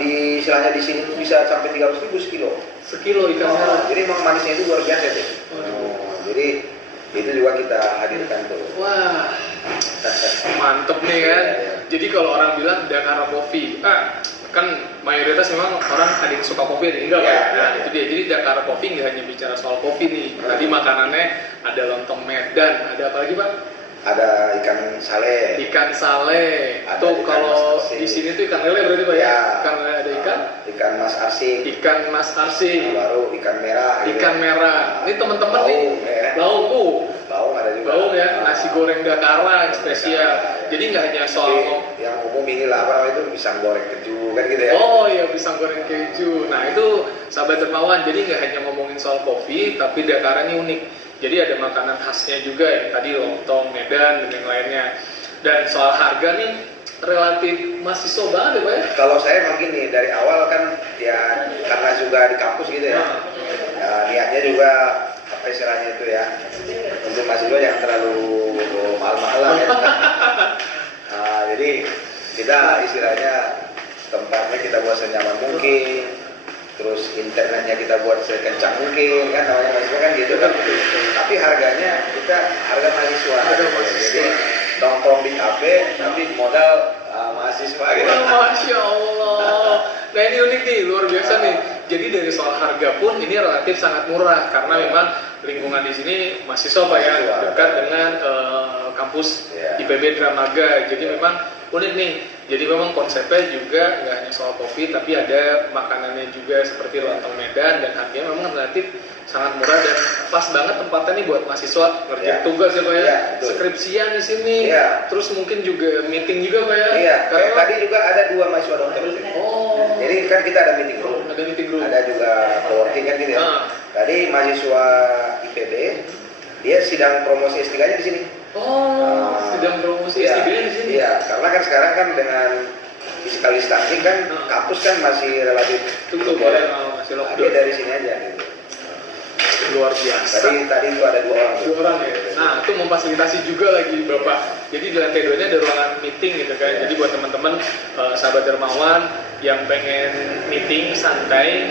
di istilahnya di sini tuh bisa sampai 300.000 sekilo. Sekilo ikan merah. Jadi emang manisnya itu luar biasa tuh. Jadi itu juga kita hadirkan tuh. Wah, mantep nih kan. Jadi kalau orang bilang Dakara Coffee, kan mayoritas memang orang ada yang suka kopi ada yang enggak Pak. Nah itu dia. Jadi Dakara Coffee nggak hanya bicara soal kopi nih. Tadi makanannya ada lontong Medan, ada apa lagi Pak? Ada ikan sale. Ikan sale. Tuh kalau di sini tuh ikan lele berarti Pak ya? Ikan lele ada ikan mas arsik. Ikan mas arsik. Baru ikan merah. Ikan merah. Ini teman-teman nih. Baung. Baung ada juga. Baung ya, nasi goreng Dakara yang spesial. Jadi nggak hanya soal yang umum ini lah apa namanya itu pisang goreng keju kan gitu ya. Oh iya, pisang goreng keju. Nah itu sahabat dermawan, jadi nggak hanya ngomongin soal kopi, tapi Dakara ini unik. Jadi ada makanan khasnya juga ya, tadi lontong Medan dan yang lainnya. Dan soal harga nih relatif mahasiswa banget ya Pak ya? Kalau saya emang gini, dari awal kan ya karena juga di kampus gitu ya, niatnya juga apa istilahnya itu ya, untuk mahasiswa yang terlalu mahal-mahal lah ya. Jadi kita istilahnya mungkin, terus internetnya kita buat sekencang mungkin kan, namanya mahasiswa kan gitu kan. Tapi harganya kita harga mahasiswa. Jadi nongkrong di kafe tapi modal mahasiswa gitu. Masya Allah. Nah ini unik nih, luar biasa nih. Jadi dari soal harga pun ini relatif sangat murah karena memang lingkungan di sini mahasiswa Pak ya, dekat dengan kampus IPB Dramaga. Jadi memang unik nih. Jadi memang konsepnya juga nggak hanya soal kopi, tapi ada makanannya juga seperti lontong Medan, dan harganya memang relatif sangat murah dan pas banget tempatnya nih buat mahasiswa ngerjain tugas ya Pak ya, skripsian di sini, terus mungkin juga meeting juga Pak ya. Iya, karena tadi juga ada 2 mahasiswa dokter di sini. Jadi kan kita ada meeting room. Ada juga co-working kan gitu ya. Tadi mahasiswa IPB dia sidang promosi S3-nya di sini. Sidang promosi S3-nya di sini. Iya, karena kan sekarang kan dengan physical distancing kan kampus kan masih relatif tutup boleh. Masih Dia lockdown. dari sini aja gitu. Luar biasa. Tadi itu ada 2 orang. 2 orang ya. Nah, itu memfasilitasi juga lagi Bapak. Jadi di lantai 2-nya ada ruangan meeting gitu kan. Jadi buat teman-teman sahabat dermawan yang pengen meeting santai,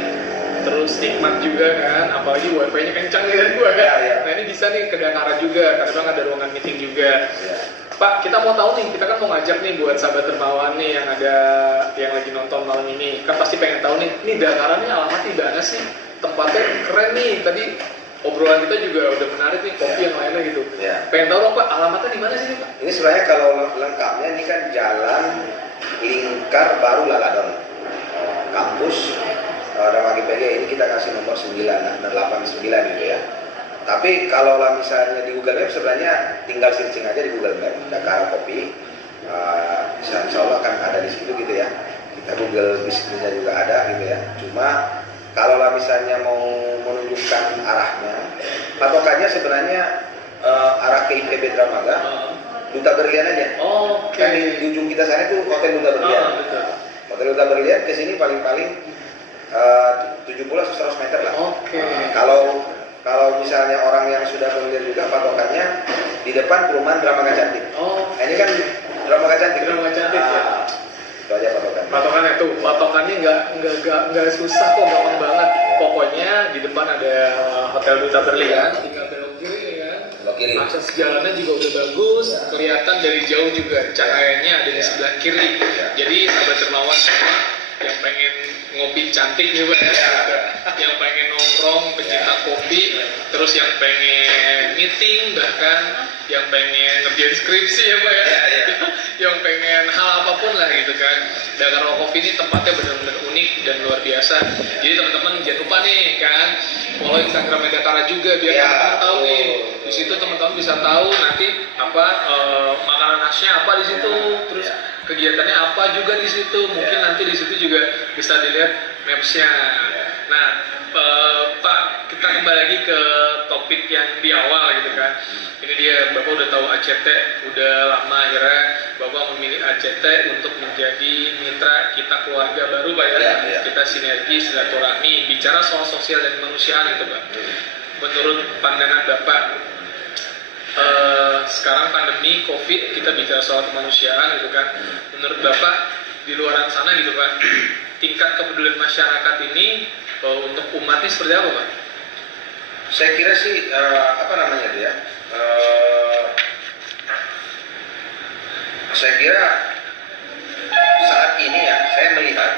terus nikmat juga kan, apalagi wifi-nya kencang nih kan gua kan. Nah ini bisa nih ke Dakara juga, karena memang ada ruangan meeting juga. Pak, kita mau tahu nih, kita kan mau ngajak nih buat sahabat dermawan nih yang ada yang lagi nonton malam ini, kan pasti pengen tahu nih, ini Dakara nih alamat di mana sih? Tempatnya keren nih, tadi obrolan kita juga udah menarik nih, kopi yang lainnya gitu. Pengen tahu dong Pak, alamatnya di mana sih Pak? Ini sebenarnya kalau lengkapnya ini kan Jalan Lingkar Baru Laladon, kampus Dramaga IPG. Ini kita kasih nomor 9 dan 89 gitu ya. Tapi kalau misalnya di Google Maps sebenarnya tinggal searching aja di Google Maps Dakara Kopi, insya Allah akan ada di situ gitu ya. Kita Google bisnisnya juga ada gitu ya. Cuma kalau misalnya mau menunjukkan arahnya, patokannya sebenarnya arah ke IPB Dramaga, Duta Berlian aja. Kan di ujung kita sana itu Hotel Duta Berlian. Hotel Duta Berlian ke sini paling-paling 70-100 meter lah. Kalau misalnya orang yang sudah familiar juga, patokannya di depan perumahan Dramaga Cantik. Nah, ini kan Dramaga Cantik. Ya. Itu aja patokannya. Patokannya nggak susah kok, gampang banget. Pokoknya di depan ada Hotel Duta Berlian, tinggal belok kiri ya. Akses jalannya juga udah bagus, kelihatan dari jauh juga cahayanya ada di sebelah kiri. Jadi sahabat dermawan semua yang pengen ngopi cantik nih Pak ya, yang pengen nongkrong pencinta kopi, terus yang pengen meeting, bahkan yang pengen ngerjain skripsi ya Pak ya, yang pengen hal apapun lah gitu kan. Dakara Coffee ini tempatnya benar-benar unik dan luar biasa. Jadi teman-teman jangan lupa nih kan, follow Instagramnya Dakara juga biar teman-teman tahu nih. Di situ teman-teman bisa tahu nanti apa makanan khasnya apa di situ, terus kegiatannya apa juga di situ. Mungkin nanti di situ juga bisa dilihat mapsnya. Nah, Pak, kita kembali lagi ke topik yang di awal gitu kan. Ini dia, Bapak udah tahu ACT, udah lama akhirnya Bapak memilih ACT untuk menjadi mitra kita keluarga baru Pak ya. Kita sinergi, silaturahmi, bicara soal sosial dan kemanusiaan gitu Pak. Menurut pandangan Bapak, sekarang pandemi COVID, kita bicara soal kemanusiaan gitu kan. Menurut Bapak di luar sana gitu Pak, tingkat kepedulian masyarakat ini untuk umat ini seperti apa Pak? Saya kira sih saya kira saat ini ya, saya melihat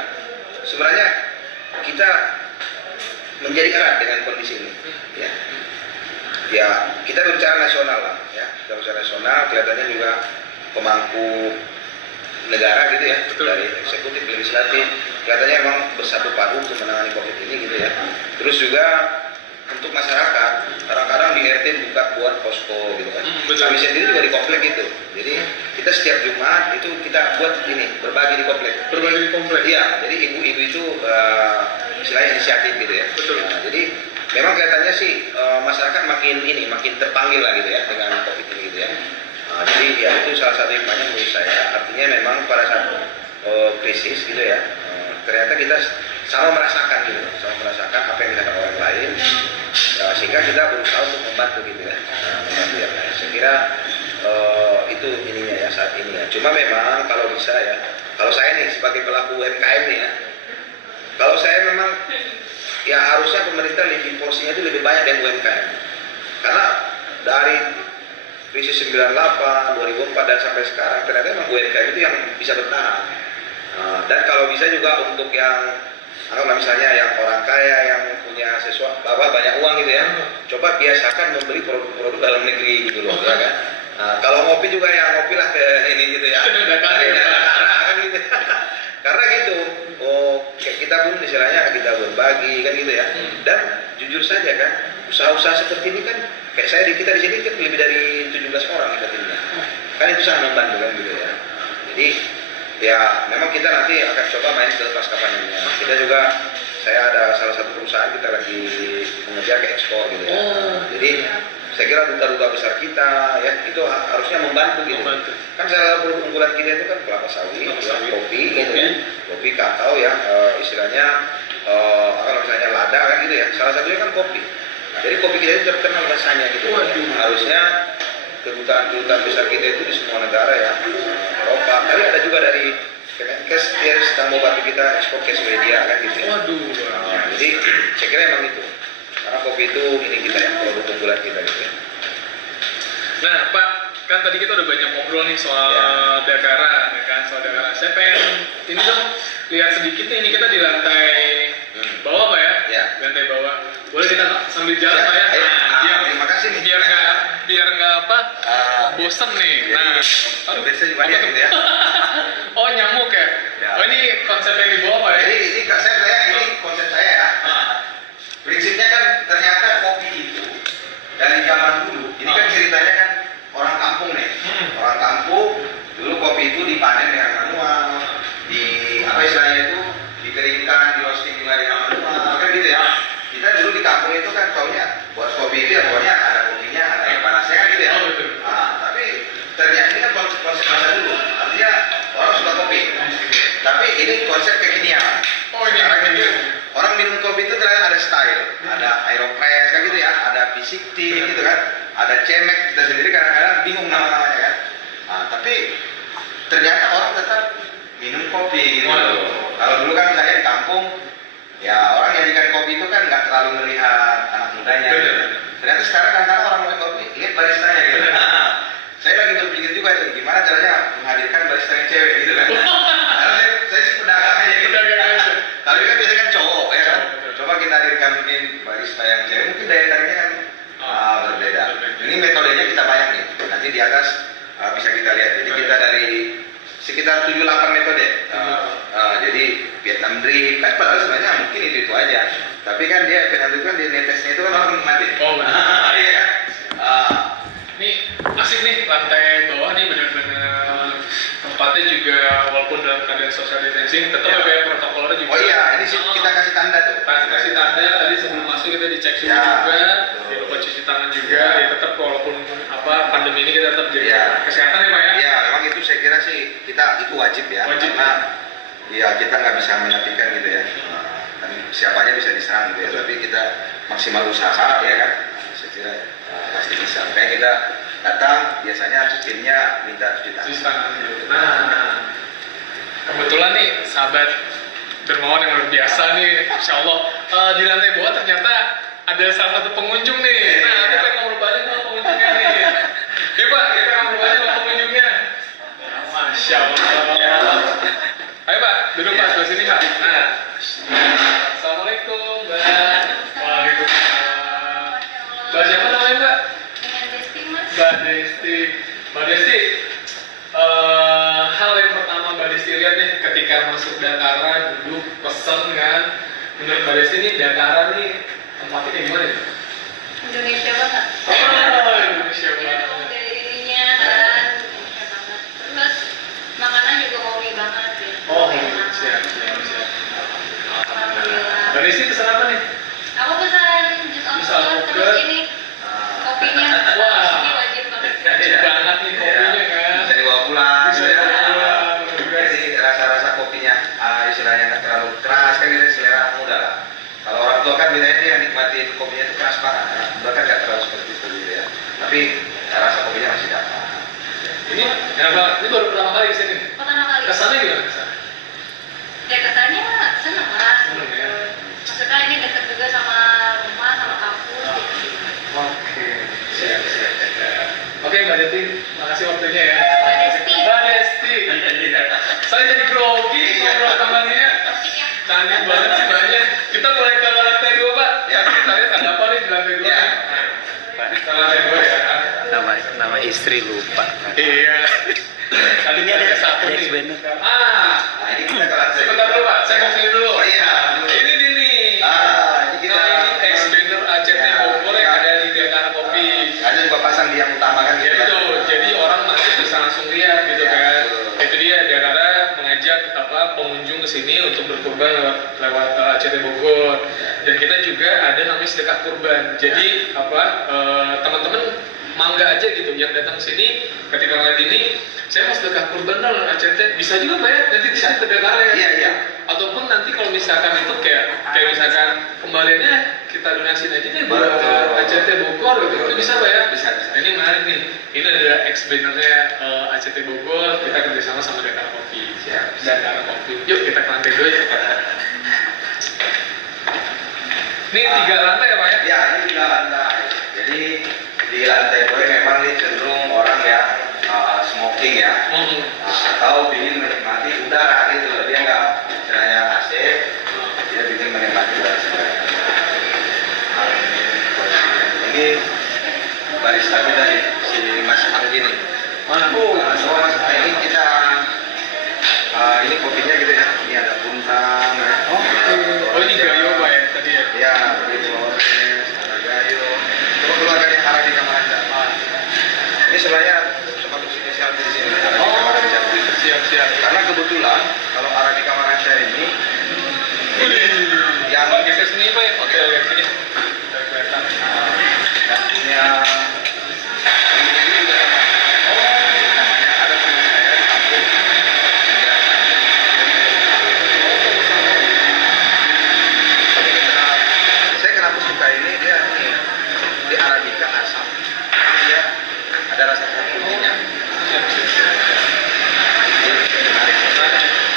sebenarnya kita menjadi erat dengan kondisi ini ya, kita berbicara nasional lah ya, kita berbicara nasional, kelihatannya juga pemangku negara gitu ya, dari eksekutif, legislatif, kelihatannya emang bersatu padu untuk menangani COVID ini gitu ya. Terus juga untuk masyarakat, kadang-kadang di RT buat posko gitu kan. Kami sendiri juga di komplek gitu. Jadi kita setiap Jumat itu kita buat ini, berbagi di komplek. Berbagi di komplek? Iya, jadi ibu-ibu itu istilahnya inisiatif gitu ya. Betul. Nah, jadi memang kelihatannya sih masyarakat makin terpanggil lah gitu ya dengan COVID ini gitu ya. Jadi ya itu salah satu hikmahnya menurut saya. Artinya memang pada saat krisis gitu ya, ternyata kita sama merasakan apa yang dilakukan orang lain, sehingga kita berusaha untuk membantu gitu ya. Membantu yang lain. Saya kira itu ininya ya saat ini ya. Cuma memang kalau bisa ya, kalau saya nih sebagai pelaku UMKM nih ya, ya harusnya pemerintah lebih porsinya itu lebih banyak dari UMKM. Karena dari krisis 98, 2004 dan sampai sekarang ternyata memang UMKM itu yang bisa bertahan. Dan kalau bisa juga untuk yang misalnya yang orang kaya yang punya sesuatu banyak uang gitu ya, coba biasakan membeli produk-produk dalam negeri gitu loh, ya kan. Kalau ngopi juga ya ngopilah ke ini gitu ya. Kan gitu. Karena gitu, kita pun istilahnya kita berbagi kan gitu ya. Dan jujur saja kan, usaha-usaha seperti ini kan kayak kita di sini kan lebih dari 17 orang kita timnya. Kan itu sangat membantu kan gitu ya. Jadi ya memang kita nanti akan coba main ke pasca pandeminya. Kita juga, saya ada salah satu perusahaan kita lagi mengejar ke ekspor gitu ya. Jadi saya kira duta-duta besar kita ya itu harusnya membantu gitu. Kan salah satu unggulan kita itu kan kelapa sawit, kopi gitu ya, kopi kakao ya, istilahnya kalau misalnya lada kan gitu ya. Salah satunya kan kopi. Jadi kopi kita itu terkenal rasanya gitu. Harusnya kedutaan besar kita itu di semua negara ya, Eropa. Tapi ada juga dari Kemenkes, dia sedang mau bantu kita ekspor ke Swedia kan gitu ya. Jadi saya kira emang itu. Karena kopi itu ini kita ya, produk unggulan kita gitu ya. Nah Pak, kan tadi kita udah banyak ngobrol nih soal Dakara, ya kan, soal Dakara. Saya pengen ini dong, lihat sedikit nih, ini kita di lantai bawah Pak ya? Ya. Lantai bawah. Boleh kita sambil jalan Pak ya? Ayo. Biar, Terima kasih nih. biar nggak apa, bosen nih. Nah, biasanya banyak gitu ya. Oh nyamuk ya? Oh ini konsep yang di bawah Pak ya? Jadi ini konsep saya ya. Prinsipnya kan ternyata kopi itu dari zaman dulu. Ini kan ceritanya kan orang kampung nih. Orang kampung dulu kopi itu dipanen dengan manual, istilahnya itu dikeringkan, di roasting juga dengan manual, kan gitu ya. Kita dulu di kampung itu kan taunya buat kopi itu ya pokoknya ada kopinya, ada yang panasnya kan gitu ya. Tapi ternyata ini kan konsep masa dulu. Artinya orang suka kopi. Tapi ini konsep kekinian. Sekarang itu orang minum kopi itu ternyata ada style, ada aeropress kan gitu ya, ada V60 gitu kan, ada cemek, kita sendiri kadang-kadang bingung namanya kan. Tapi ternyata orang tetap minum kopi gitu. Kalau dulu kan saya di kampung, ya orang yang nyajikan kopi itu kan nggak terlalu melihat anak mudanya. Gitu. Ternyata sekarang kadang-kadang orang mau kopi, lihat baristanya gitu. Saya lagi berpikir juga tuh, gimana caranya menghadirkan barista yang cewek gitu kan. Karena saya sih pedagang aja gitu. Tapi kan biasanya kan cowok ya kan. Coba kita hadirkan mungkin barista yang cewek, mungkin daya tariknya kan berbeda. Ini metodenya kita banyak nih. Nanti di atas bisa kita lihat. Jadi kita dari sekitar 7-8 metode. Jadi Vietnam drip kan padahal sebenarnya mungkin itu aja. Tapi kan dia Vietnam drip kan di netesnya itu kan orang menikmati. Iya kan. Ini asik nih, lantai bawah nih benar-benar tempatnya juga walaupun dalam keadaan social distancing tetap kayak protokolnya juga. Oh iya, ini sih kita kasih tanda tuh. Kasih tanda tadi sebelum masuk kita dicek suhu juga, di lupa cuci tangan juga. Ya tetap walaupun pandemi ini kita tetap jaga kesehatan ya Pak ya. Iya, memang itu saya kira sih itu wajib ya. Karena ya kita nggak bisa menafikan gitu ya. Dan siapa aja bisa diserang gitu ya. Tapi kita maksimal usaha ya kan. Saya kira pasti bisa. Kayak kita datang biasanya timnya minta cuci tangan. Nah, kebetulan nih sahabat dermawan yang luar biasa nih, Insya Allah di lantai bawah ternyata ada salah satu pengunjung nih. Nah, aku pengen ngobrol banyak sama pengunjungnya nih. Oke Pak, kita ngobrol banyak sama pengunjungnya. Masya Allah. Ayo Pak, duduk Pak sebelah sini Pak. Nah, Assalamualaikum Mbak. Waalaikumsalam. Mbak siapa namanya Mbak? Mbak Desti. Mbak Desti, hal yang pertama Mbak Desti lihat nih ketika masuk Dakara, duduk, pesen kan. Menurut Mbak Desti nih Dakara nih tempatnya kayak gimana nih? Indonesia banget. Indonesia banget. Dari ininya kan Indonesia banget. Terus makanan juga hobi banget ya. Siap. Alhamdulillah. Mbak Desti pesan apa nih? Aku pesan jus alpukat terus ini kopinya. Wah. Ini wajib banget. Wajib banget nih kopinya kan. Bisa dibawa pulang. Bisa dibawa pulang. Jadi rasa-rasa kopinya istilahnya nggak terlalu keras kan ini selera muda lah. Kalau orang tua kan biasanya dia nikmatin kopinya itu keras banget. Anak muda kan nggak terlalu seperti itu gitu ya. Tapi rasa kopinya masih dapat. Ini enak banget. Ini baru pertama kali kesini. Pertama kali. Kesannya gimana kesan? Ya kesannya seneng lah. Seneng ya. Maksudnya ini dekat juga Mbak Desti, makasih waktunya ya. Mbak Desti. Mbak Desti. Saya jadi grogi ngobrol sama dia. Topik ya. Cantik banget sih Mbaknya. Kita mulai ke lantai 2 Pak. Ya. Kita lihat ada apa nih di lantai 2. Ya. Kita lantai 2 ya. Nama istri lupa. Iya. Tadi Ini ada satu Alex nih. Banner. Nah, ini kita ke lantai. Sebentar dulu Pak, saya mau sini dulu. Oh iya. Ini dia nih. Ini kita. Nah, ini ex-banner ACT Ya. Bogor yang ada di Dekara Kopi. Ada juga pasang di yang utama kan Ya gitu. betul, jadi orang masuk bisa langsung lihat gitu Ya, kan. betul. Itu dia Dekara mengajak pengunjung ke sini untuk berkurban lewat ACT Bogor. Dan kita juga ada namanya sedekah kurban. Jadi teman-teman mangga aja gitu yang datang ke sini ketika ngeliat ini, saya mau sedekah kurban dong ACT, bisa juga Pak ya, nanti bisa ke Dekara ya. Iya, iya. Ataupun nanti kalau misalkan itu kayak misalkan kembaliannya kita donasiin aja deh buat Betul. ACT Bogor gitu. Itu bisa Pak ya? Bisa. Nah, ini menarik nih. Ini ada ex-bannernya ACT Bogor, kita kerjasama sama Dekara Kopi. Siap. Dekara Kopi. Yuk kita ke lantai 2 ya. Ini 3 lantai ya Pak ya? Ya, ini 3 lantai. Jadi di lantai 2 memang ini cenderung orang yang smoking ya. Atau ingin menikmati udara gitu. Dia nggak istilahnya AC, dia ingin menikmati udara segar. Ini barista kita nih, si Mas Anggi nih. Mana? So, Mas ini kita ini kopinya gitu ya. Ini ada buntang ya. Oh ini gayo Pak ya tadi ya? Ya, ini Flores, ada Gayo. Coba keluarganya Arabica Maranca. Ini sebenarnya sepatu spesial di sini. Arabica Maranca. Siap-siap. Karena kebetulan kalau Arabica Maranca ini yang Pak geser sini Pak ya? Oke, lihat sini. Kelihatan. yang punya ini juga namanya ada teman saya di kampung. Saya kenapa suka ini dia di Arabica asam. Dia ada rasa kopinya. Siap-siap.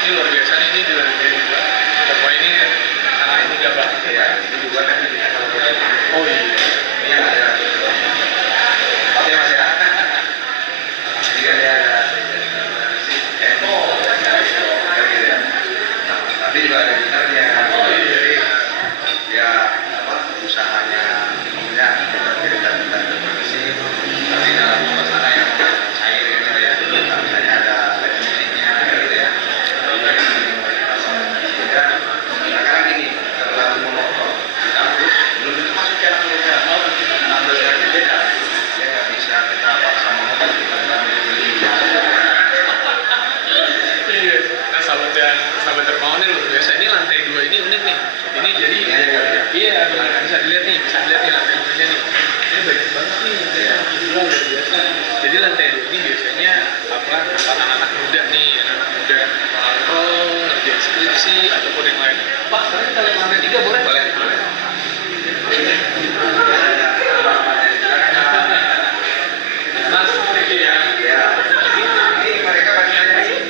Ini luar biasa nih, ini di lantai 2. Toko ini anak muda banget ya. Ya, ini juga kan kita kalau Oh iya. ini yang ada. Oke Mas ya. Ini ada gitu ya. Tapi juga ada gitarnya. Oh iya. Jadi ya apa usahanya punya kita berfungsi tapi dalam suasana yang cair gitu ya. Misalnya ada musiknya gitu ya. Ya, kadang-kadang gini terlalu monoton di kampus belum tentu masuk ke anak muda. Anak muda aja beda. Dia nggak bisa kita paksa monoton kita beli. Iya. Nah sahabat dermawan ini luar biasa. Ini lantai 2 ini unik nih. Ini jadi iya benar bisa dilihat nih lantai 2-nya nih. Ini banyak banget nih. Gila luar biasa. Jadi lantai 2 ini biasanya tempat anak-anak muda nih, anak-anak muda nongkrong, ngerjain skripsi ataupun yang lain. Pak, sekarang kita lihat lantai 3 boleh? Boleh. Mas, thank you ya. Ya. Ini mereka masih ada di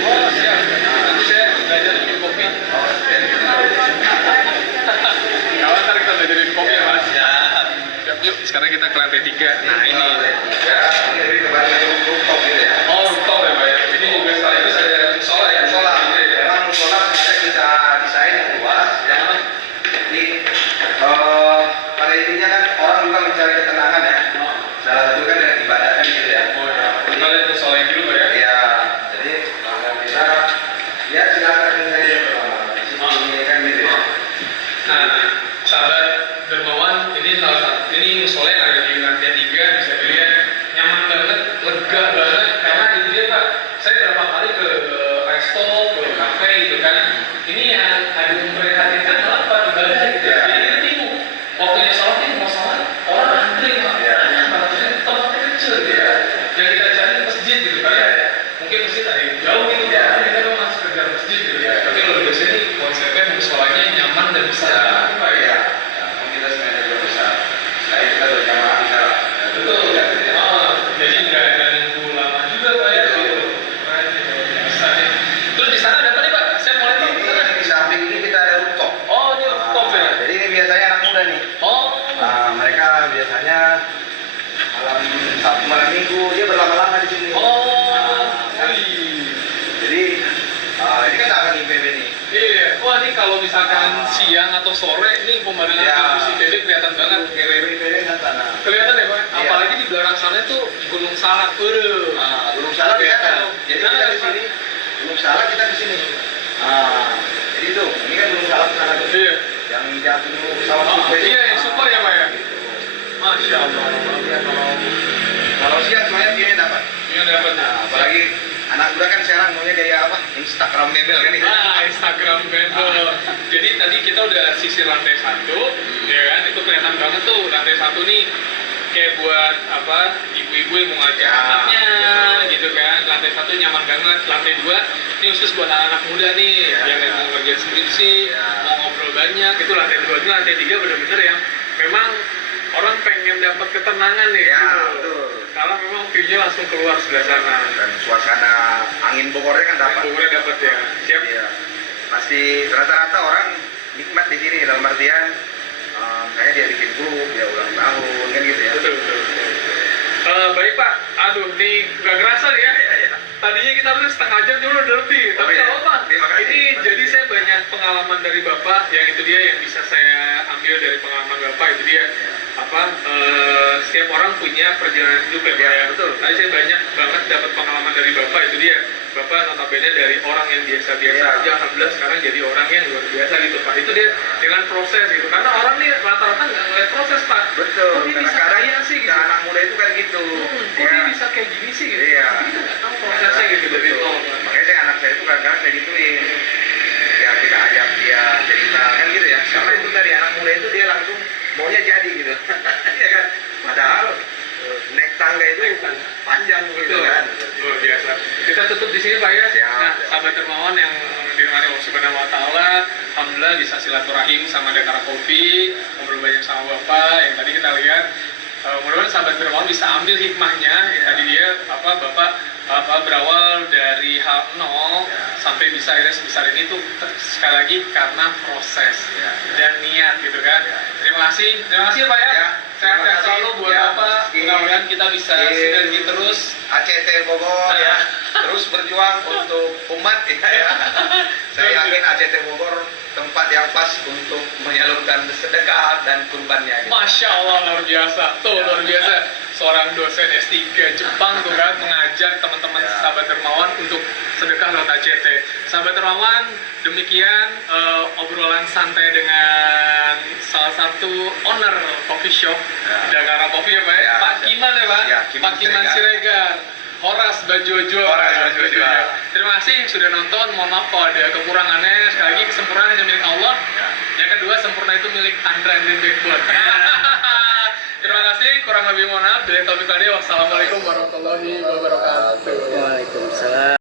Oh siap. Nanti saya belajar bikin kopi. Kawan ntar kita belajar bikin kopi ya Mas. Siap. Yuk, sekarang kita ke lantai 3. Nah ini. Ya, ini lebih kepada rooftop gitu ya. Oh, rooftop ya Pak ya. Ini juga sekaligus ada musola ya. Musola, Iya, ya. memang musola sebenarnya kita desain yang luas ya. Jadi pada intinya kan orang juga mencari ketenangan ya. Salah satu kan dengan ibadah kan gitu ya. Oh ya. Kita lihat musola yang dulu Pak ya. Ya, jadi kalau bisa ya silakan saja pertama. Ini kan gitu ya. Nah, sahabat dermawan, ini salah satu ini musola yang ada di lantai 3 bisa dilihat nyaman banget, lega banget karena ini dia Pak. Saya berapa kali ke resto, ke kafe gitu kan. Ini yang ada memprihatinkan malah Pak ibadah gitu ya. Jadi ini bingung. Waktunya sholat ini mau sholat orang antri Pak. Ya. Maksudnya tempatnya kecil gitu ya. Yang kita cari masjid gitu kan ya. Mungkin masjid ada yang jauh gitu ya. Kita kan masih kejar masjid gitu ya. Tapi luar biasa ini konsepnya musolanya nyaman dan bisa Ya, Pak ya. ya. Namun kita sebenarnya juga bisa. Saya kita siang atau sore ini pemandangan Ya. kampus ITB kelihatan banget. Kelihatan ya Pak? Iya. Apalagi di belakang sana tuh Gunung Salak. Waduh. Nah, Gunung Salak kita Kelihatan. kan. Jadi Sana kita ada di Pak? sini. Gunung Salak kita di sini. Ah, jadi tuh, ini kan Gunung Salak sana tuh. Iya. Yang jatuh pesawat Oh, Super itu. iya, yang super ya, Pak, ya? Gitu. Masya Allah. Iya, kalau siang semuanya dia dapat. Iya dapat ya. Nah, apalagi anak muda kan sekarang maunya kayak apa? Instagram mebel kan itu. Instagram Bebel. Jadi tadi kita udah sisir lantai 1, ya kan? Itu kelihatan banget tuh lantai 1 nih kayak buat apa? Ibu-ibu yang mau ngajak Ya, anaknya, betul. gitu kan? Lantai 1 nyaman banget. Lantai 2 ini khusus buat anak-anak muda nih Ya, yang ya. mau ngerjain skripsi, Ya. mau ngobrol banyak. Itu lantai 2 itu lantai 3 bener-bener yang memang orang pengen dapat ketenangan nih. Ya, gitu. betul. Karena memang view-nya langsung keluar sebelah sana. Dan suasana angin Bogornya kan dapat. Bogornya dapat ya. Siap. Iya. Pasti rata-rata orang nikmat di sini dalam artian kayak dia bikin grup, dia ulang tahun kan gitu ya. Betul, betul, betul. Baik Pak, aduh nih nggak kerasa nih ya. Iya, iya. Tadinya kita harus setengah jam juga udah lebih, Oh, tapi iya. nggak apa-apa. Terima kasih. Ini jadi saya banyak pengalaman dari Bapak, yang itu dia yang bisa saya ambil dari pengalaman Bapak itu dia apa setiap orang punya perjalanan hidup ya Pak Ya, ya. betul. Tadi saya banyak banget dapat pengalaman dari Bapak itu dia. Bapak notabene dari orang yang biasa-biasa Ya. aja, alhamdulillah sekarang jadi orang yang luar biasa gitu Pak. Itu dia dengan proses gitu. Karena orang nih rata-rata nggak ngeliat proses Pak. Betul. Kok dia Karena bisa kadang kaya sih gitu. anak muda itu kan gitu. Kok dia bisa kayak gini sih gitu? Iya. Tapi kita nggak tahu prosesnya gitu dari Betul. nol Pak. Makanya saya anak saya itu kadang-kadang saya gituin. Ya kita ajak dia cerita kan gitu ya. Karena itu dari anak muda itu dia langsung maunya jadi gitu. Ya kan. Padahal naik tangga itu Naik tangga. panjang gitu Betul. kan. Luar biasa. Kita tutup di sini Pak ya. Siap, Nah, siap. sahabat dermawan yang dirahmati Allah Subhanahu wa taala, alhamdulillah bisa silaturahim sama Dekara Coffee, ngobrol banyak sama Bapak yang tadi kita lihat. Mudah-mudahan sahabat dermawan bisa ambil hikmahnya yang tadi dia Bapak berawal dari hal nol sampai bisa akhirnya sebesar ini tuh sekali lagi karena proses Ya. dan niat gitu kan. Ya. Terima kasih Pak ya. Ya, Sehat-sehat terima kasih. selalu buat Ya, Bapak. meski- Mudah-mudahan kita bisa meski- sinergi terus. ACT Bogor ya terus berjuang untuk umat ya. Saya yakin ACT Bogor tempat yang pas untuk menyalurkan sedekah dan kurbannya. Gitu. Masya Allah luar biasa. Tuh Ya. luar biasa. Seorang dosen S3 Jepang tuh kan mengajak teman-teman Ya. sahabat dermawan untuk sedekah lewat ACT. Sahabat dermawan, demikian obrolan santai dengan salah satu owner coffee shop Ya. Dakara Coffee ya Pak ya? Ya, Pak ya. Kiman ya Pak? Ya, Kiman Pak Kiman Siregar. Horas Bajojo. Horas Bajojo. Terima kasih sudah nonton. Mohon maaf kalau ada kekurangannya. Sekali lagi kesempurnaan hanya milik Allah. Ya. Yang kedua sempurna itu milik Andra and Backbone. Terima kasih. Kurang lebih mohon maaf. Bila taufiq walhidayah. Wassalamualaikum warahmatullahi wabarakatuh. Waalaikumsalam.